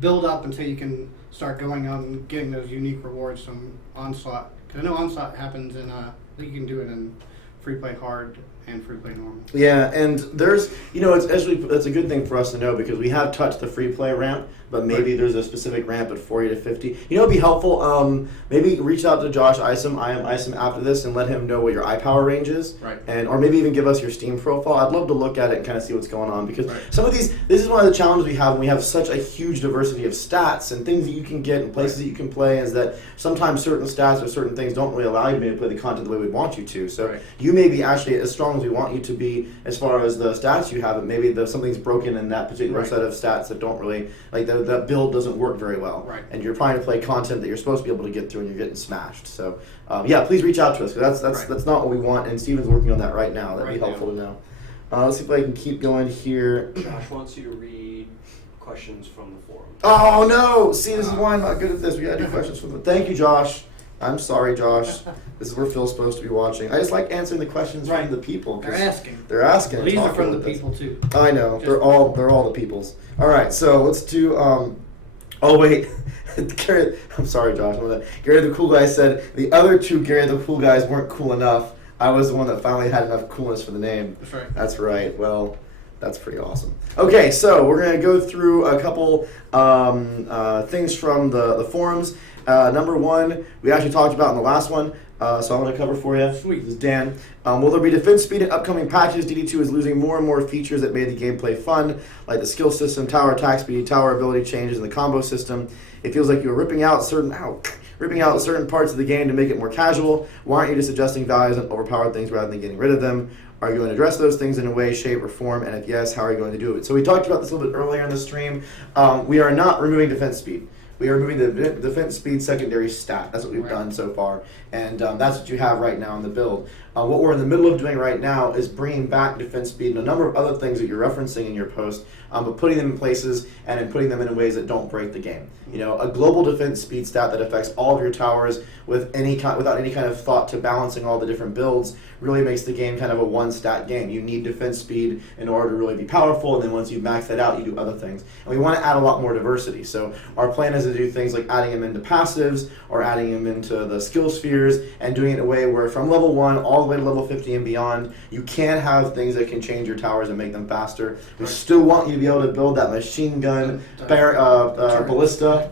build up until you can start going on and getting those unique rewards from Onslaught. Because I know Onslaught happens in, I think you can do it in free play hard and free play normal. Yeah, and there's, it's a good thing for us to know because we have touched the free play ramp, but maybe there's a specific ramp at 40 to 50. It'd be helpful, maybe reach out to Josh Isom, I am Isom after this, and let him know what your eye power range is. Right. Or maybe even give us your Steam profile. I'd love to look at it and kind of see what's going on because Right. some of this is one of the challenges we have when we have such a huge diversity of stats and things that you can get and places that you can play is that sometimes certain stats or certain things don't really allow you to maybe play the content the way we'd want you to. So Right. you may be actually as strong as we want you to be as far as the stats you have, but maybe something's broken in that particular Right. set of stats that don't really, like that build doesn't work very well. Right. And you're trying to play content that you're supposed to be able to get through and you're getting smashed. So yeah, please reach out to us because Right. that's not what we want, and Steven's working on that right now. That'd be Right helpful to know. Let's see if I can keep going here. Josh wants you to read questions from the forum. Oh no! See, this is why I'm not good at this. We gotta do questions from the. Thank you, Josh. I'm sorry, Josh. This is where Phil's supposed to be watching. I just like answering the questions Right. from the people. 'Cause They're asking. They're asking. and These are talking from the with us. people too. I know. Just- They're all the peoples. All right, so let's do. Oh wait, Gary. I'm sorry, Josh. Gary the Cool Guy said the other two Gary the Cool Guys weren't cool enough. I was the one that finally had enough coolness for the name. That's right. That's right. Well, that's pretty awesome. Okay, so we're gonna go through a couple things from the forums. Number one, we actually talked about in the last one. So I'm going to cover for you. Sweet. This is Dan. Will there be defense speed in upcoming patches? DD2 is losing more and more features that made the gameplay fun, like the skill system, tower attack speed, tower ability changes, and the combo system. It feels like you're ripping out certain parts of the game to make it more casual. Why aren't you just adjusting values and overpowered things rather than getting rid of them? Are you going to address those things in a way, shape, or form? And if yes, how are you going to do it? So we talked about this a little bit earlier in the stream. We are not removing defense speed. We are removing the defense speed secondary stat. That's what we've Right. done so far. And that's what you have right now in the build. What we're in the middle of doing right now is bringing back defense speed and a number of other things that you're referencing in your post, but putting them in places and then putting them in ways that don't break the game. A global defense speed stat that affects all of your towers without any kind of thought to balancing all the different builds really makes the game kind of a one-stat game. You need defense speed in order to really be powerful, and then once you max that out, you do other things. And we want to add a lot more diversity. So our plan is to do things like adding them into passives or adding them into the skill spheres and doing it in a way where from level 1 all the way to level 50 and beyond, you can have things that can change your towers and make them faster. We still want you to be able to build that machine gun ballista,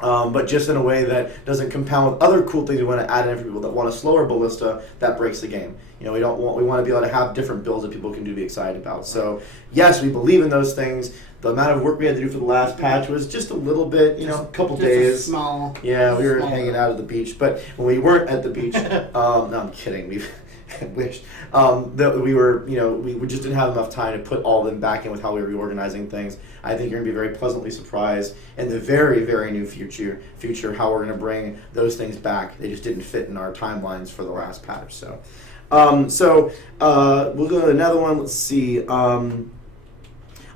but just in a way that doesn't compound with other cool things we want to add in for people that want a slower ballista that breaks the game. We want to be able to have different builds that people can be excited about. So yes, we believe in those things. The amount of work we had to do for the last patch was just a little bit, a couple Just days. A small. Yeah, we were small hanging bit. out at the beach, but when we weren't at the beach, no, I'm kidding. We wish that we were, we just didn't have enough time to put all of them back in with how we were reorganizing things. I think you're gonna be very pleasantly surprised in the very, very new future how we're gonna bring those things back. They just didn't fit in our timelines for the last patch. So, we'll go to another one. Let's see.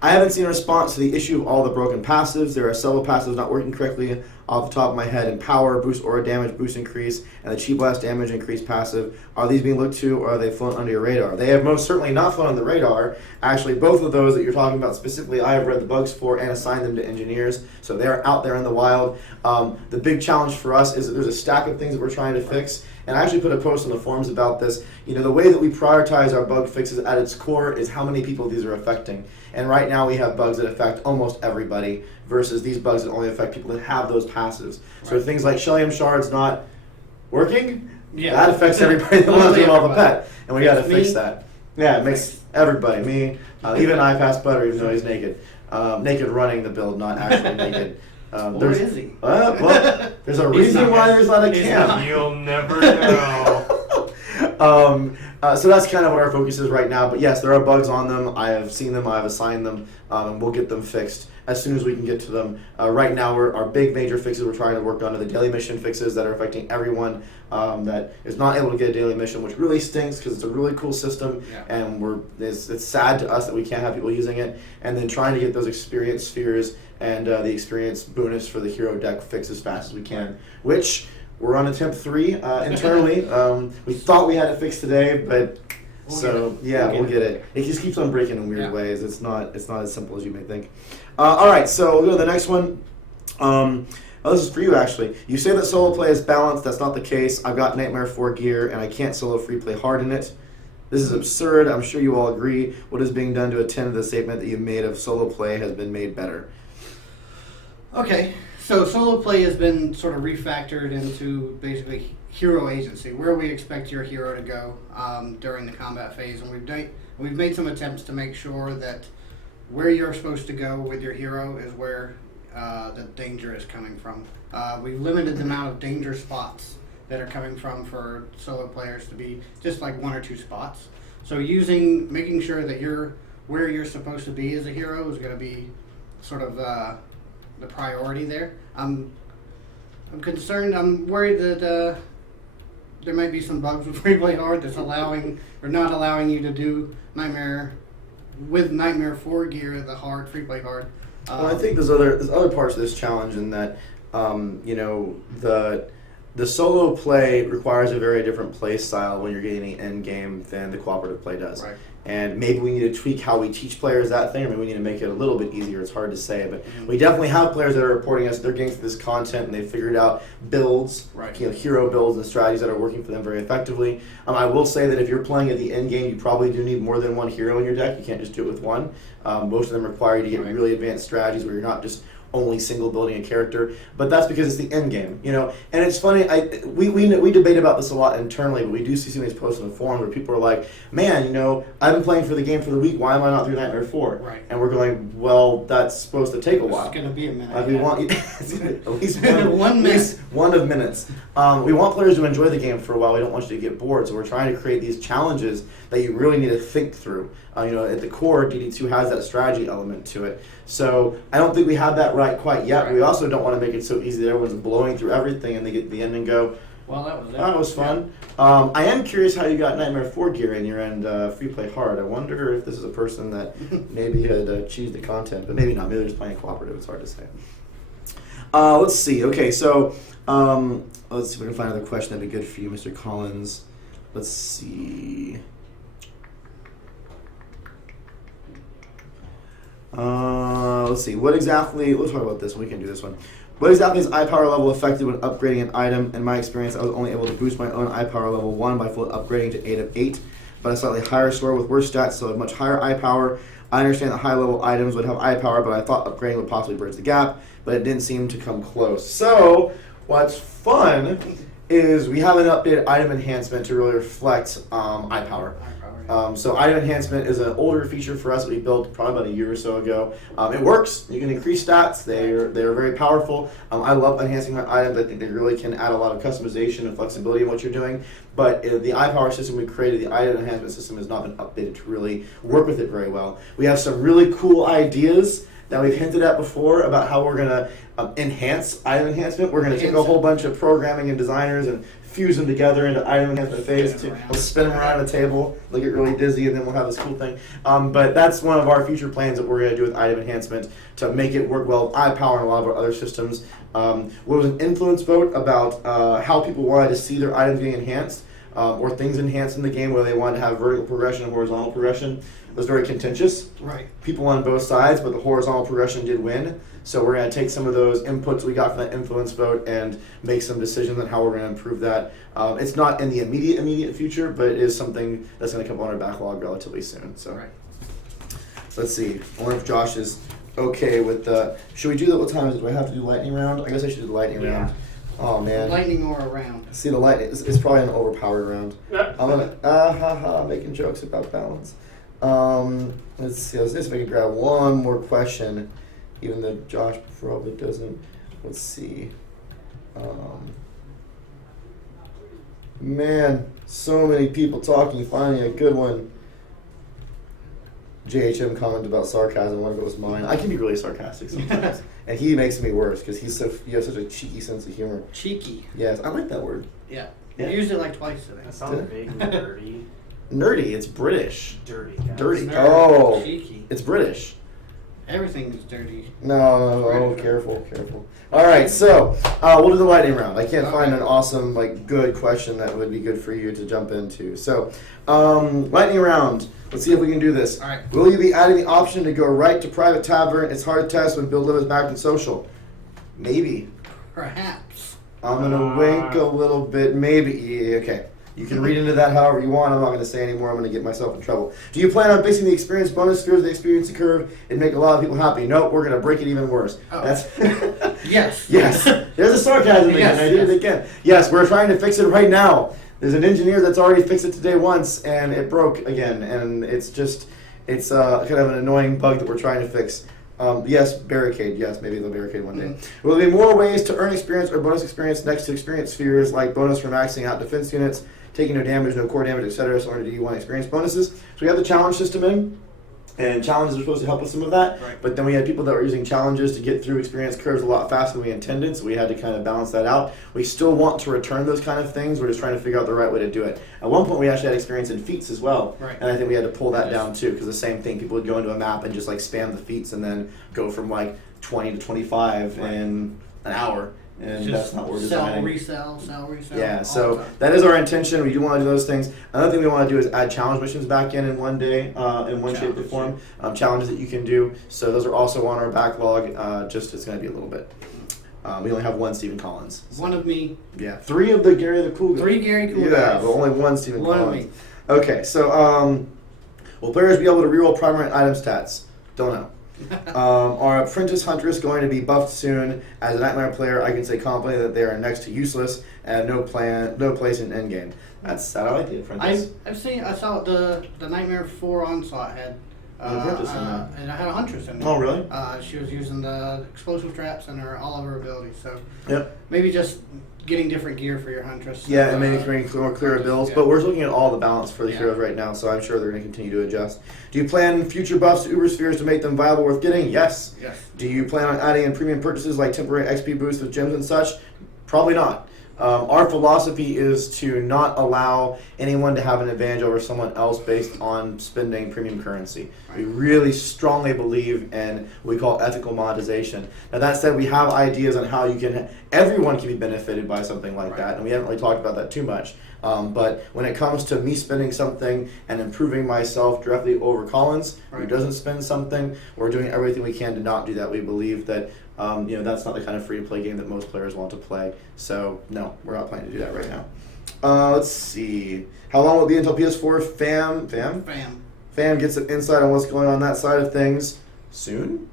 I haven't seen a response to the issue of all the broken passives. There are several passives not working correctly off the top of my head. In power, boost aura damage, boost increase, and the chi blast damage increase passive. Are these being looked to, or are they flown under your radar? They have most certainly not flown on the radar. Actually, both of those that you're talking about specifically, I have read the bugs for and assigned them to engineers, so they're out there in the wild. The big challenge for us is that there's a stack of things that we're trying to fix, and I actually put a post on the forums about this. You know, the way that we prioritize our bug fixes at its core is how many people these are affecting. And right now we have bugs that affect almost everybody versus these bugs that only affect people that have those passives. So things like Shellium Shards not working, that affects everybody that wants to develop a pet. And we got to fix that. Yeah, it makes everybody, me, even I pass Butter even though he's naked. Naked running the build, not actually naked. Or is he? Well, there's a reason why there's not a cam. You'll never know. So that's kind of what our focus is right now. But yes, there are bugs on them. I have seen them. I have assigned them. And we'll get them fixed as soon as we can get to them. Right now, our big major fixes we're trying to work on are the daily mission fixes that are affecting everyone that is not able to get a daily mission, which really stinks because it's a really cool system, and it's sad to us that we can't have people using it. And then trying to get those experience spheres and the experience bonus for the hero deck fixed as fast as we can, which we're on attempt 3 internally. We thought we had it fixed today, but we'll get it. It just keeps on breaking in weird ways. It's not as simple as you may think. All right, so we'll go to the next one. This is for you, actually. You say that solo play is balanced. That's not the case. I've got Nightmare 4 gear, and I can't solo free play hard in it. This is absurd. I'm sure you all agree. What is being done to attend to the statement that you made of solo play has been made better? Okay, so solo play has been sort of refactored into basically hero agency, where we expect your hero to go during the combat phase, and we've made some attempts to make sure that where you're supposed to go with your hero is where the danger is coming from. We've limited the amount of danger spots that are coming from for solo players to be just like 1 or 2 spots. So making sure that where you're supposed to be as a hero is going to be sort of the priority there. I'm concerned. I'm worried that there might be some bugs with free play hard that's not allowing you to do Nightmare 4 gear, the hard free play hard. Well, I think there's other parts of this challenge in that the solo play requires a very different play style when you're getting the end game than the cooperative play does. Right. And maybe we need to tweak how we teach players that thing, or maybe we need to make it a little bit easier. It's hard to say, but we definitely have players that are reporting us they're getting through this content and they figured out builds, hero builds and strategies that are working for them very effectively. I will say that if you're playing at the end game, you probably do need more than one hero in your deck. You can't just do it with one. Most of them require you to get really advanced strategies where you're not just only single building a character, but that's because it's the end game, And it's funny, we debate about this a lot internally, but we do see some of these posts on the forum where people are like, "Man, I've been playing for the game for the week. Why am I not through Nightmare 4?" Right. And we're going, "Well, that's supposed to take a while. It's going to be a minute. We want at least one of minutes. We want players to enjoy the game for a while. We don't want you to get bored, so we're trying to create these challenges that you really need to think through. At the core, DD2 has that strategy element to it. So I don't think we have that right quite yet. Right. We also don't want to make it so easy that everyone's blowing through everything and they get to the end and go, "Well, that was it. That was fun." Yeah. I am curious how you got Nightmare 4 gear in your end free play hard. I wonder if this is a person that maybe had cheesed the content, but maybe not. Maybe they're just playing cooperative. It's hard to say. Let's see. Okay, so let's see if we can find another question that'd be good for you, Mr. Collins. Let's see. Let's see. We'll talk about this. We can do this one. What exactly is eye power level affected when upgrading an item? In my experience, I was only able to boost my own eye power level 1 by fully upgrading to 8 of 8, but a slightly higher score with worse stats still had much higher eye power. I understand that high level items would have eye power, but I thought upgrading would possibly bridge the gap, but it didn't seem to come close. So, what's fun is we have an updated item enhancement to really reflect eye power. So item enhancement is an older feature for us that we built probably about a year or so ago. It works. You can increase stats. They are very powerful. I love enhancing my items. I think they really can add a lot of customization and flexibility in what you're doing. But the eye power system we created, the item enhancement system, has not been updated to really work with it very well. We have some really cool ideas that we've hinted at before about how we're going to enhance item enhancement. We're going to take a whole bunch of programming and designers and fuse them together into item enhancement phase 2. We'll spin them around a table, they'll get really dizzy, and then we'll have this cool thing. But that's one of our future plans that we're going to do with item enhancement to make it work well with iPower and a lot of our other systems. What was an influence vote about how people wanted to see their items getting enhanced, or things enhanced in the game, where they wanted to have vertical progression and horizontal progression. It was very contentious. Right. People on both sides, but the horizontal progression did win. So we're going to take some of those inputs we got from that influence vote and make some decisions on how we're going to improve that. It's not in the immediate future, but it is something that's going to come on our backlog relatively soon. So Right. let's see. I wonder if Josh is okay with the. Should we do that? What time is it? Do I have to do lightning round? I guess I should do the lightning round. Oh man. Lightning or a round. See, the lightning it's probably an overpowered round. I'm gonna making jokes about balance. Let's see. Let's see if I can grab one more question, even though Josh probably doesn't. Let's see. Man, so many people talking. Finding a good one. JHM commented about sarcasm. One of it was mine. I can be really sarcastic sometimes, and he makes me worse because you have such a cheeky sense of humor. Cheeky. Yes, I like that word. Yeah. Yeah. I used it like twice today. That sounds vaguely dirty. Nerdy. It's British. Dirty. Guys. Dirty. Nerd. Oh, Cheeky. it's British. Everything is dirty. No. Oh, careful. All right, so we'll do the lightning round. I can't find an awesome, good question that would be good for you to jump into. So, lightning round. Let's see if we can do this. All right. Will you be adding the option to go right to private tavern? It's hard test when Bill Liv is back in social. Maybe. Perhaps. I'm gonna wink a little bit. Maybe. Yeah, okay. You can read into that however you want. I'm not going to say anymore. I'm going to get myself in trouble. Do you plan on basing the experience bonus spheres of the experience curve and make a lot of people happy? Nope, we're going to break it even worse. Oh. That's Yes. Yes. There's a sarcasm again. Yes, I did it again. Yes, we're trying to fix it right now. There's an engineer that's already fixed it today once, and it broke again. And it's kind of an annoying bug that we're trying to fix. Yes, barricade. Yes, maybe they'll barricade one day. Mm-hmm. Will there be more ways to earn experience or bonus experience next to experience spheres, like bonus for maxing out defense units, taking no damage, no core damage, etc., similar to D1 experience bonuses? So we have the challenge system in, and challenges are supposed to help with some of that. Right. But then we had people that were using challenges to get through experience curves a lot faster than we intended, so we had to kind of balance that out. We still want to return those kind of things. We're just trying to figure out the right way to do it. At one point, we actually had experience in feats as well, Right. and I think we had to pull that down too, because the same thing, people would go into a map and just spam the feats and then go from 20 to 25 Right. in an hour. And Just that's not what we're sell, designing. resell. Yeah, all so the time. that is our intention. We do want to do those things. Another thing we want to do is add challenge missions back in one day, in one shape or form. Challenges that you can do. So those are also on our backlog. It's going to be a little bit. We only have one Stephen Collins. So, One of me. yeah, 3 of the Gary the Cool guy. 3 Gary Cool Yeah, guys. but only one Stephen One of Collins. me. Okay, so will players be able to reroll primary item stats? Don't know. Are Apprentice Huntress going to be buffed soon? As a Nightmare player, I can say confidently that they are next to useless and no place in endgame. I like the Apprentice. I saw the Nightmare 4 Onslaught had Apprentice in there. and I had a Huntress in there. Oh, really? She was using the explosive traps and all of her abilities. So Yep. maybe just getting different gear for your Huntress. Yeah, and maybe creating more clearer builds. Yeah. But we're looking at all the balance for the Yeah. heroes right now, so I'm sure they're going to continue to adjust. Do you plan future buffs to Uber Spheres to make them viable worth getting? Yes. Yes. Do you plan on adding in premium purchases like temporary XP boosts with gems and such? Probably not. Our philosophy is to not allow anyone to have an advantage over someone else based on spending premium currency. We really strongly believe in what we call ethical monetization. Now that said, we have ideas on how everyone can be benefited by something like that, and we haven't really talked about that too much. But when it comes to me spending something and improving myself directly over Collins, who doesn't spend something, we're doing everything we can to not do that. We believe that that's not the kind of free-to-play game that most players want to play. So, no, we're not planning to do that right now. Let's see. How long will it be until PS4 Fam gets an insight on what's going on that side of things? Soon?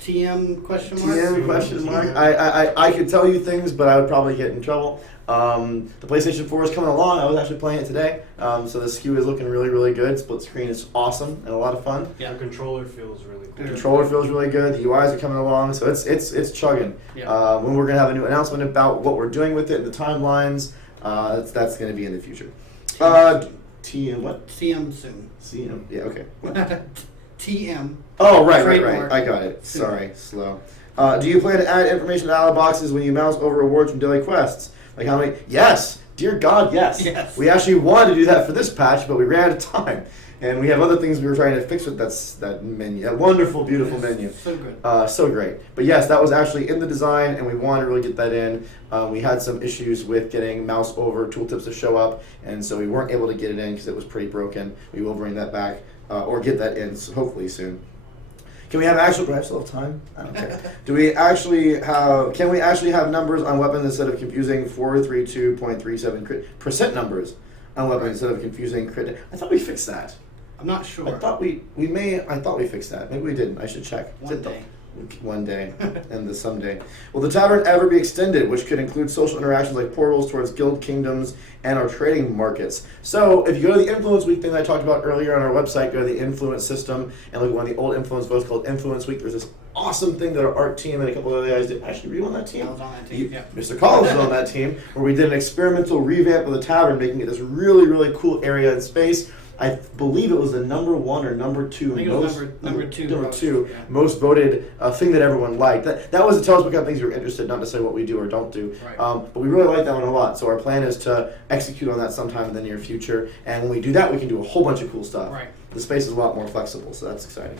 TM question mark? TM question mark? I could tell you things, but I would probably get in trouble. The PlayStation 4 is coming along. I was actually playing it today. So the SKU is looking really, really good. Split screen is awesome and a lot of fun. Yeah, the controller feels really cool. The controller feels really good. The UIs are coming along, so it's chugging. Yeah. When we're gonna have a new announcement about what we're doing with it and the timelines, that's gonna be in the future. TM what? TM soon. CM, yeah, okay. TM. Oh, right. Trademark. I got it. Soon. Sorry, slow. Do you plan to add information to dialog boxes when you mouse over rewards from daily quests? Like how many? Yes. Dear God, yes. Yes. We actually wanted to do that for this patch, but we ran out of time. And we have other things we were trying to fix with that menu. That wonderful, beautiful menu. So good. So great. But yes, that was actually in the design, and we wanted to really get that in. We had some issues with getting mouse over tooltips to show up, and so we weren't able to get it in because it was pretty broken. We will bring that back, or get that in hopefully soon. Can we have actual? Do I still have time? I don't care. Can we actually have numbers on weapons instead of confusing 432.37% numbers on weapons instead of confusing crit? I thought we fixed that. I'm not sure. I thought we fixed that. Maybe we didn't. I should check. One day, and the someday. Will the tavern ever be extended, which could include social interactions like portals towards guild kingdoms and our trading markets? So if you go to the Influence Week thing that I talked about earlier on our website, go to the Influence system and look at one of the old Influence votes called Influence Week. There's this awesome thing that our art team and a couple of other guys did. Actually, were you on that team? I was on that team, yeah. Mr. Collins was on that team, where we did an experimental revamp of the tavern, making it this really, really cool area in space. I believe it was the number 1 or number 2 I think it was number two yeah. most voted thing that everyone liked. That was to tell us what kind of things you were interested in, not to say what we do or don't do. Right. But we really like that one a lot. So our plan is to execute on that sometime in the near future. And when we do that, we can do a whole bunch of cool stuff. Right. The space is a lot more flexible, so that's exciting.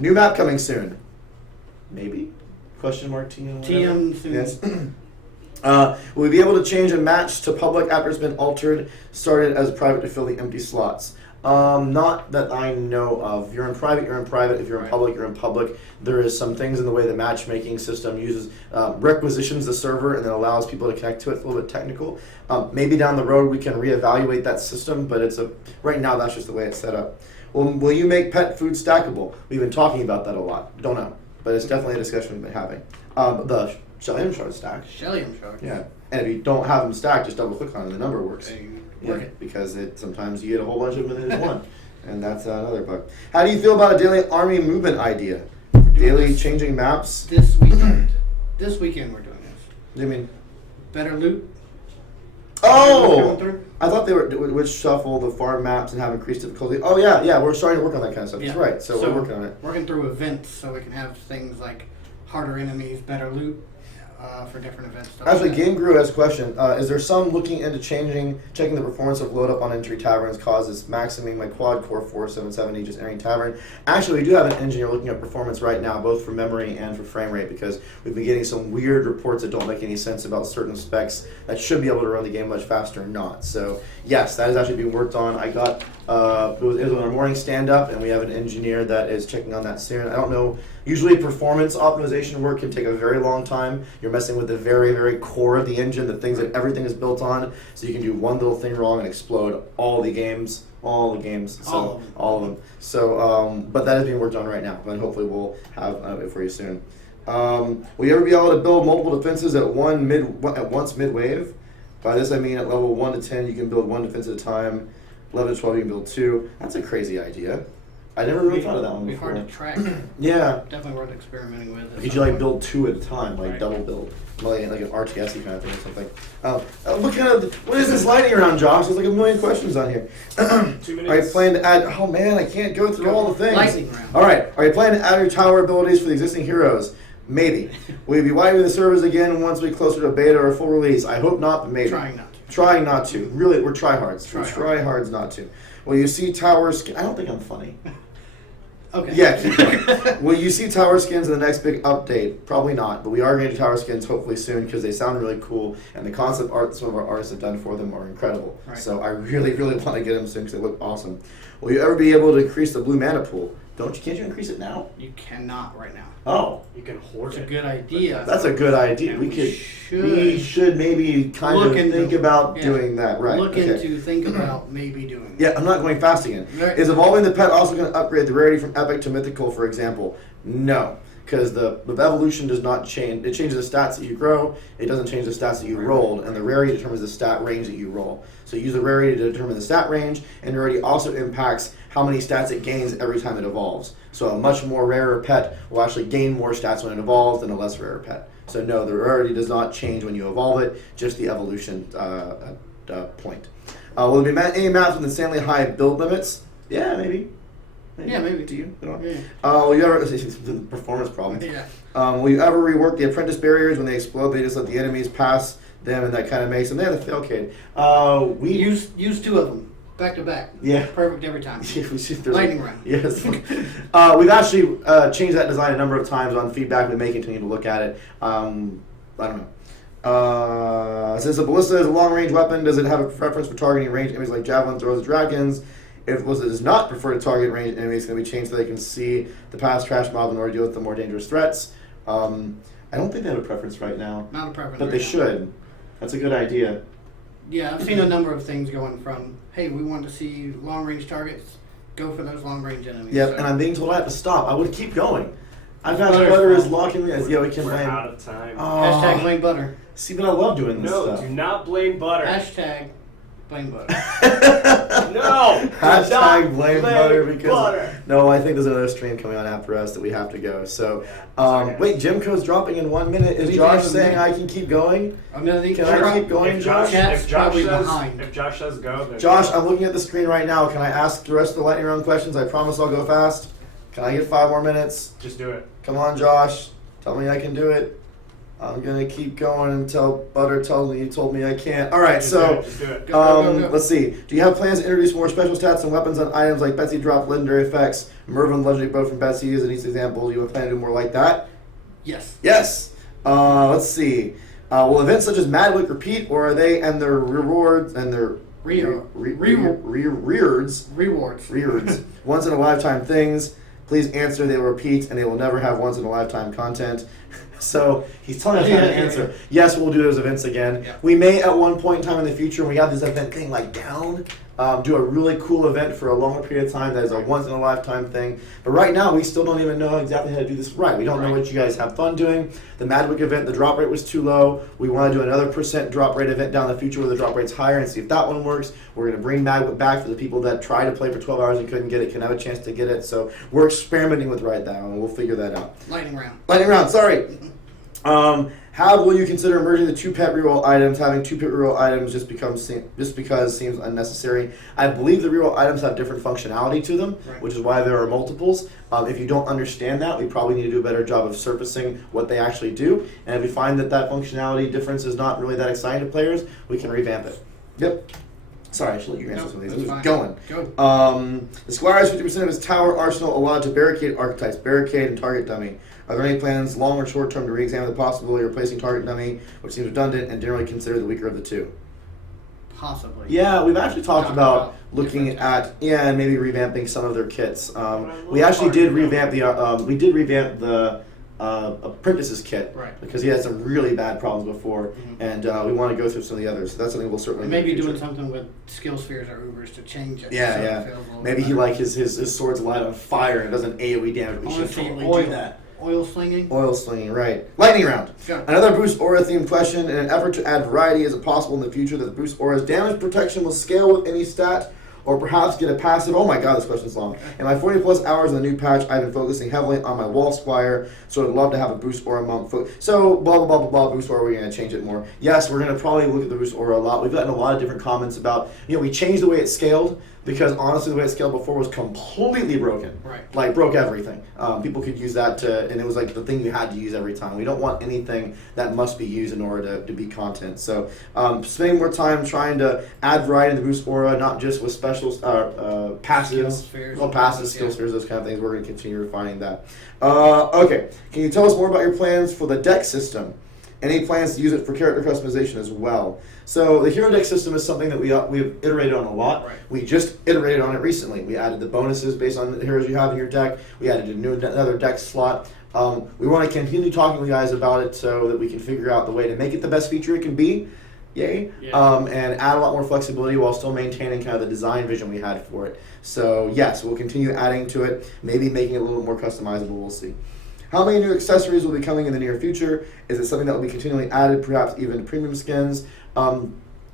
New map coming soon. Maybe? Question mark TM? TM soon. Yes. Will we be able to change a match to public after it's been altered, started as private to fill the empty slots? Not that I know of. You're in private, you're in private. If you're in public, you're in public. There is some things in the way the matchmaking system uses, requisitions the server and then allows people to connect to it. It's a little bit technical. Maybe down the road we can reevaluate that system, but right now that's just the way it's set up. Will you make pet food stackable? We've been talking about that a lot. Don't know, but it's definitely a discussion we've been having. The Shellium shard stack. Shellium shard. Yeah, and if you don't have them stacked, just double click on it and the number works. Work Yeah, because sometimes you get a whole bunch of them in one, and that's another bug. How do you feel about a daily army movement idea? Daily changing maps? This weekend. This weekend we're doing this. You mean? Better loot. Oh! I thought they would shuffle the farm maps and have increased difficulty. Oh yeah, we're starting to work on that kind of stuff. Yeah. That's right, so we're working on it. Working through events so we can have things like harder enemies, better loot for different events. Actually, Game Guru has a question. Is there some looking into checking the performance of load up on entry taverns causes maximing my quad core 4770 just entering tavern? Actually, we do have an engineer looking at performance right now, both for memory and for frame rate, because we've been getting some weird reports that don't make any sense about certain specs that should be able to run the game much faster or not. So yes, that is actually being worked on. I got it was on our morning stand up, and we have an engineer that is checking on that soon. I don't know. Usually performance optimization work can take a very long time. You're messing with the very, very core of the engine, the things that everything is built on. So you can do one little thing wrong and explode all the games. So all of them. So, but that is being worked on right now, and hopefully we'll have it for you soon. Will you ever be able to build multiple defenses at once mid-wave? By this I mean at level 1 to 10 you can build 1 defense at a time. 11 to 12 you can build 2. That's a crazy idea. I never really thought of that one It'd be before. hard to track. Yeah. Definitely worth experimenting with. Could you build 2 at a time, Right. double build, like an RTS kind of thing or something? Look at what is this lighting around, Josh? There's like a million questions on here. 2 minutes. Are you planning to add? Oh man, I can't go through all the things. Lightning round. All right. Are you planning to add your tower abilities for the existing heroes? Maybe. Will you be wiping the servers again once we get closer to beta or full release? I hope not, but maybe. Trying not to. Really, we're tryhards. Tryhards not to. Will you see tower skin? I don't think I'm funny. Okay. Yeah. Will you see tower skins in the next big update? Probably not, but we are going to do tower skins hopefully soon because they sound really cool, and the concept art that some of our artists have done for them are incredible. Right. So I really, really want to get them soon because they look awesome. Will you ever be able to increase the blue mana pool? Can't you increase it now? You cannot right now. Oh. You can hoard It's it. a good idea. That's a good idea. And We should maybe kind of think about doing that. Right. Think about maybe doing that. Yeah, I'm not going fast again. Right. Is evolving the pet also going to upgrade the rarity from epic to mythical, for example? No, because the evolution does not change. It changes the stats that you grow. It doesn't change the stats that you rolled, and the rarity determines the stat range that you roll. So you use the rarity to determine the stat range, and rarity also impacts how many stats it gains every time it evolves. So a much more rarer pet will actually gain more stats when it evolves than a less rare pet. So no, the rarity does not change when you evolve it, just the evolution point. Will there be any maps with insanely high build limits? Yeah, maybe. Yeah, maybe. Do you? You know? Yeah. Will you ever the performance problem? Yeah. Will you ever rework the apprentice barriers when they explode? They just let the enemies pass them, and that kind of makes them. They have the failcade. We Use 2 of them back to back. Yeah. Perfect every time. Yeah, we should, there's Lightning round. Yes. We've actually changed that design a number of times on feedback. We may continue to look at it. I don't know. Since a ballista is a long-range weapon, does it have a preference for targeting range enemies like javelin throws, dragons? If ballista does not prefer to target range enemies, it's going to be changed so they can see the past trash mob in order to deal with the more dangerous threats. I don't think they have a preference right now, Not a preference. but right they now. should. That's a good idea. Yeah, I've seen a number of things going from, hey, we want to see long range targets, go for those long range enemies. Yep, So- and I'm being told I have to stop. I would keep going. I've got Butter's butter is fault. locking me. Yeah, we can We're blame. out of time. Hashtag blame butter. See, but I love doing this No, stuff. do not blame butter. Hashtag blame butter. No! do Hashtag not blame butter because butter. no, I think there's another stream coming on after us that we have to go. So, Yeah, it's okay. wait, Jimco's dropping in 1 minute. Is We Josh have a saying minute. I can keep going? Another thing. Can I keep going, If Josh? Josh, Chat's if Josh probably says, behind. if Josh says go, then Josh, I'm looking at the screen right now. Can I ask the rest of the lightning round questions? I promise I'll go fast. Can I get 5 more minutes? just do it. Come on, Josh. Tell me I can do it. I'm gonna keep going until Butter tells me you told me I can't. All right, Just so. do it. Just do it. Go. Let's see. Do you have plans to introduce more special stats and weapons on items like Betsy drop legendary effects, Mervin legendary bow from Betsy is an easy example. Do you have a plan to do more like that? Yes. Yes. Let's see. Will events such as Madwick repeat, or are they and their rewards and their rewards Rewards. once in a lifetime things? Please answer. They will repeat, and they will never have once in a lifetime content. So he's telling us how to answer. Yes, we'll do those events again. Yeah. We may at one point in time in the future, when we have this event thing like down, do a really cool event for a longer period of time that is a once in a lifetime thing. But right now, we still don't even know exactly how to do this right. We don't know Right. what you guys have fun doing. The Madwick event, the drop rate was too low. We want to do another % drop rate event down the future where the drop rate's higher and see if that one works. We're going to bring Madwick back for the people that tried to play for 12 hours and couldn't get it, can have a chance to get it. So we're experimenting with right now, and we'll figure that out. Lightning round. Lightning round, sorry. How will you consider merging the 2 pet reroll items? Having 2 pet reroll items just because seems unnecessary. I believe the reroll items have different functionality to them, Right. which is why there are multiples. If you don't understand that, we probably need to do a better job of surfacing what they actually do. And if we find that that functionality difference is not really that exciting to players, we can revamp it. Yep. Sorry, I should let you answer Nope, some of these. that's It was fine. going. Go. The Squire has 50% of his tower arsenal allotted to barricade archetypes, barricade and target dummy. Are there any plans, long or short term, to re-examine the possibility of replacing target dummy, which seems redundant and generally considered the weaker of the 2? Possibly. Yeah, we've actually talked Talked about about looking different at and maybe revamping some of their kits. love We actually did target revamp the apprentice's kit Right. because he had some really bad problems before, Mhm. and we want to go through some of the others. So that's something we'll certainly And do in maybe the doing future. something with skill spheres or Ubers to change it. Yeah, so it yeah. feels a little Maybe he better. like his sword's light on fire and doesn't AoE damage. We should Honestly, totally do that. Oil slinging. Oil slinging, right. Lightning round. Go. Another boost aura themed question. In an effort to add variety, is it possible in the future that the boost aura's damage protection will scale with any stat? Or perhaps get a passive. Oh my god, this question's long. In my 40 plus hours in the new patch, I've been focusing heavily on my wall squire, so I'd love to have a boost aura mount. So, blah, blah, blah, blah, blah, boost aura, we're going to change it more. Yes, we're going to probably look at the boost aura a lot. We've gotten a lot of different comments about, we changed the way it scaled, because honestly, the way it scaled before was completely broken. Right. Like, broke everything. People could use that and it was like the thing you had to use every time. We don't want anything that must be used in order to be content. So, spending more time trying to add variety in the boost aura, not just with special passives, Skill spheres. passive skill Yeah. spheres, those kind of things. We're going to continue refining that. Okay, can you tell us more about your plans for the deck system? Any plans to use it for character customization as well? So the hero deck system is something that we've iterated on a lot. Right. We just iterated on it recently. We added the bonuses based on the heroes you have in your deck. We added another deck slot. We want to continue talking with you guys about it so that we can figure out the way to make it the best feature it can be. Yay. Yeah. And add a lot more flexibility while still maintaining kind of the design vision we had for it. So yes, we'll continue adding to it, maybe making it a little more customizable. We'll see. How many new accessories will be coming in the near future? Is it something that will be continually added, perhaps even premium skins?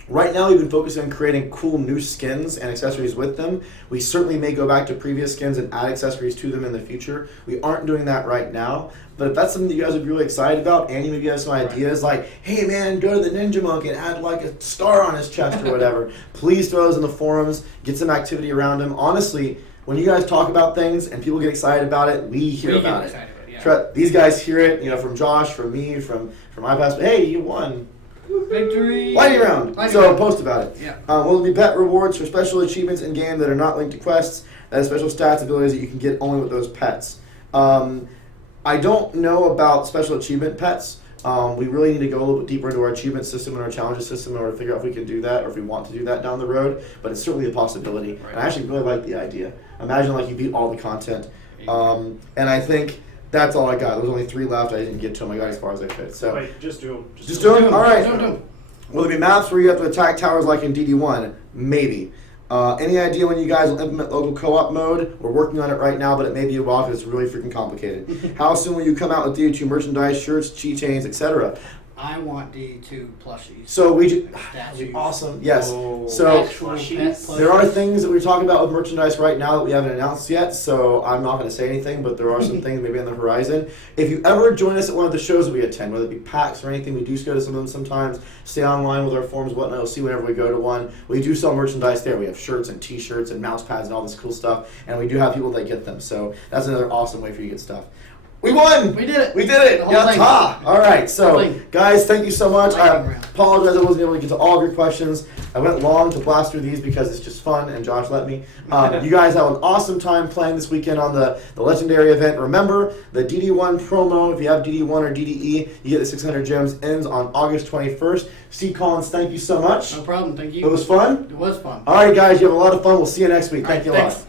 Right now, we've been focusing on creating cool new skins and accessories with them. We certainly may go back to previous skins and add accessories to them in the future. We aren't doing that right now. But if that's something that you guys would be really excited about, and you maybe have some ideas like, hey man, go to the Ninja Monk and add like a star on his chest or whatever, please throw those in the forums, get some activity around him. Honestly, when you guys talk about things and people get excited about it, we hear We about get it. excited about it, yeah. These guys hear it, from Josh, from me, from my past. Hey, you won. Victory. Lightning round. Lightning So round. post about it. Yeah. Will there be pet rewards for special achievements in game that are not linked to quests? That have special stats, abilities that you can get only with those pets. I don't know about special achievement pets. We really need to go a little bit deeper into our achievement system and our challenges system in order to figure out if we can do that or if we want to do that down the road. But it's certainly a possibility. Right. And I actually really like the idea. Imagine you beat all the content. And I think that's all I got. There was only 3 left. I didn't get to them. I got as far as I could. So Wait, just do them. just do them? All right. Do 'em. Will there be maps where you have to attack towers like in DD1? Maybe. Any idea when you guys will implement local co-op mode? We're working on it right now, but it may be a while because it's really freaking complicated. How soon will you come out with DD2 merchandise, shirts, keychains, etc.? I want D2 plushies. So that'd Statues. be awesome. Yes. Oh. So Actual pet plushies. there are plushies. things that we're talking about with merchandise right now that we haven't announced yet, so I'm not going to say anything, but there are some things maybe on the horizon. If you ever join us at one of the shows that we attend, whether it be PAX or anything, we do go to some of them sometimes, stay online with our forums, whatnot, you'll see whenever we go to one. We do sell merchandise there. We have shirts and t-shirts and mouse pads and all this cool stuff, and we do have people that get them, so that's another awesome way for you to get stuff. We won! We did it. We did it! The whole thing. Yatta! Alright, Whole so thing. guys, thank you so much. I Lightning round. apologize I wasn't able to get to all of your questions. I went long to blast through these because it's just fun and Josh let me. You guys have an awesome time playing this weekend on the Legendary event. Remember, the DD1 promo, if you have DD1 or DDE, you get the 600 gems, ends on August 21st. Steve Collins, thank you so much. No problem. Thank you. It was fun? It was fun. Alright guys, you have a lot of fun. We'll see you next week. Thank you a lot. Thanks.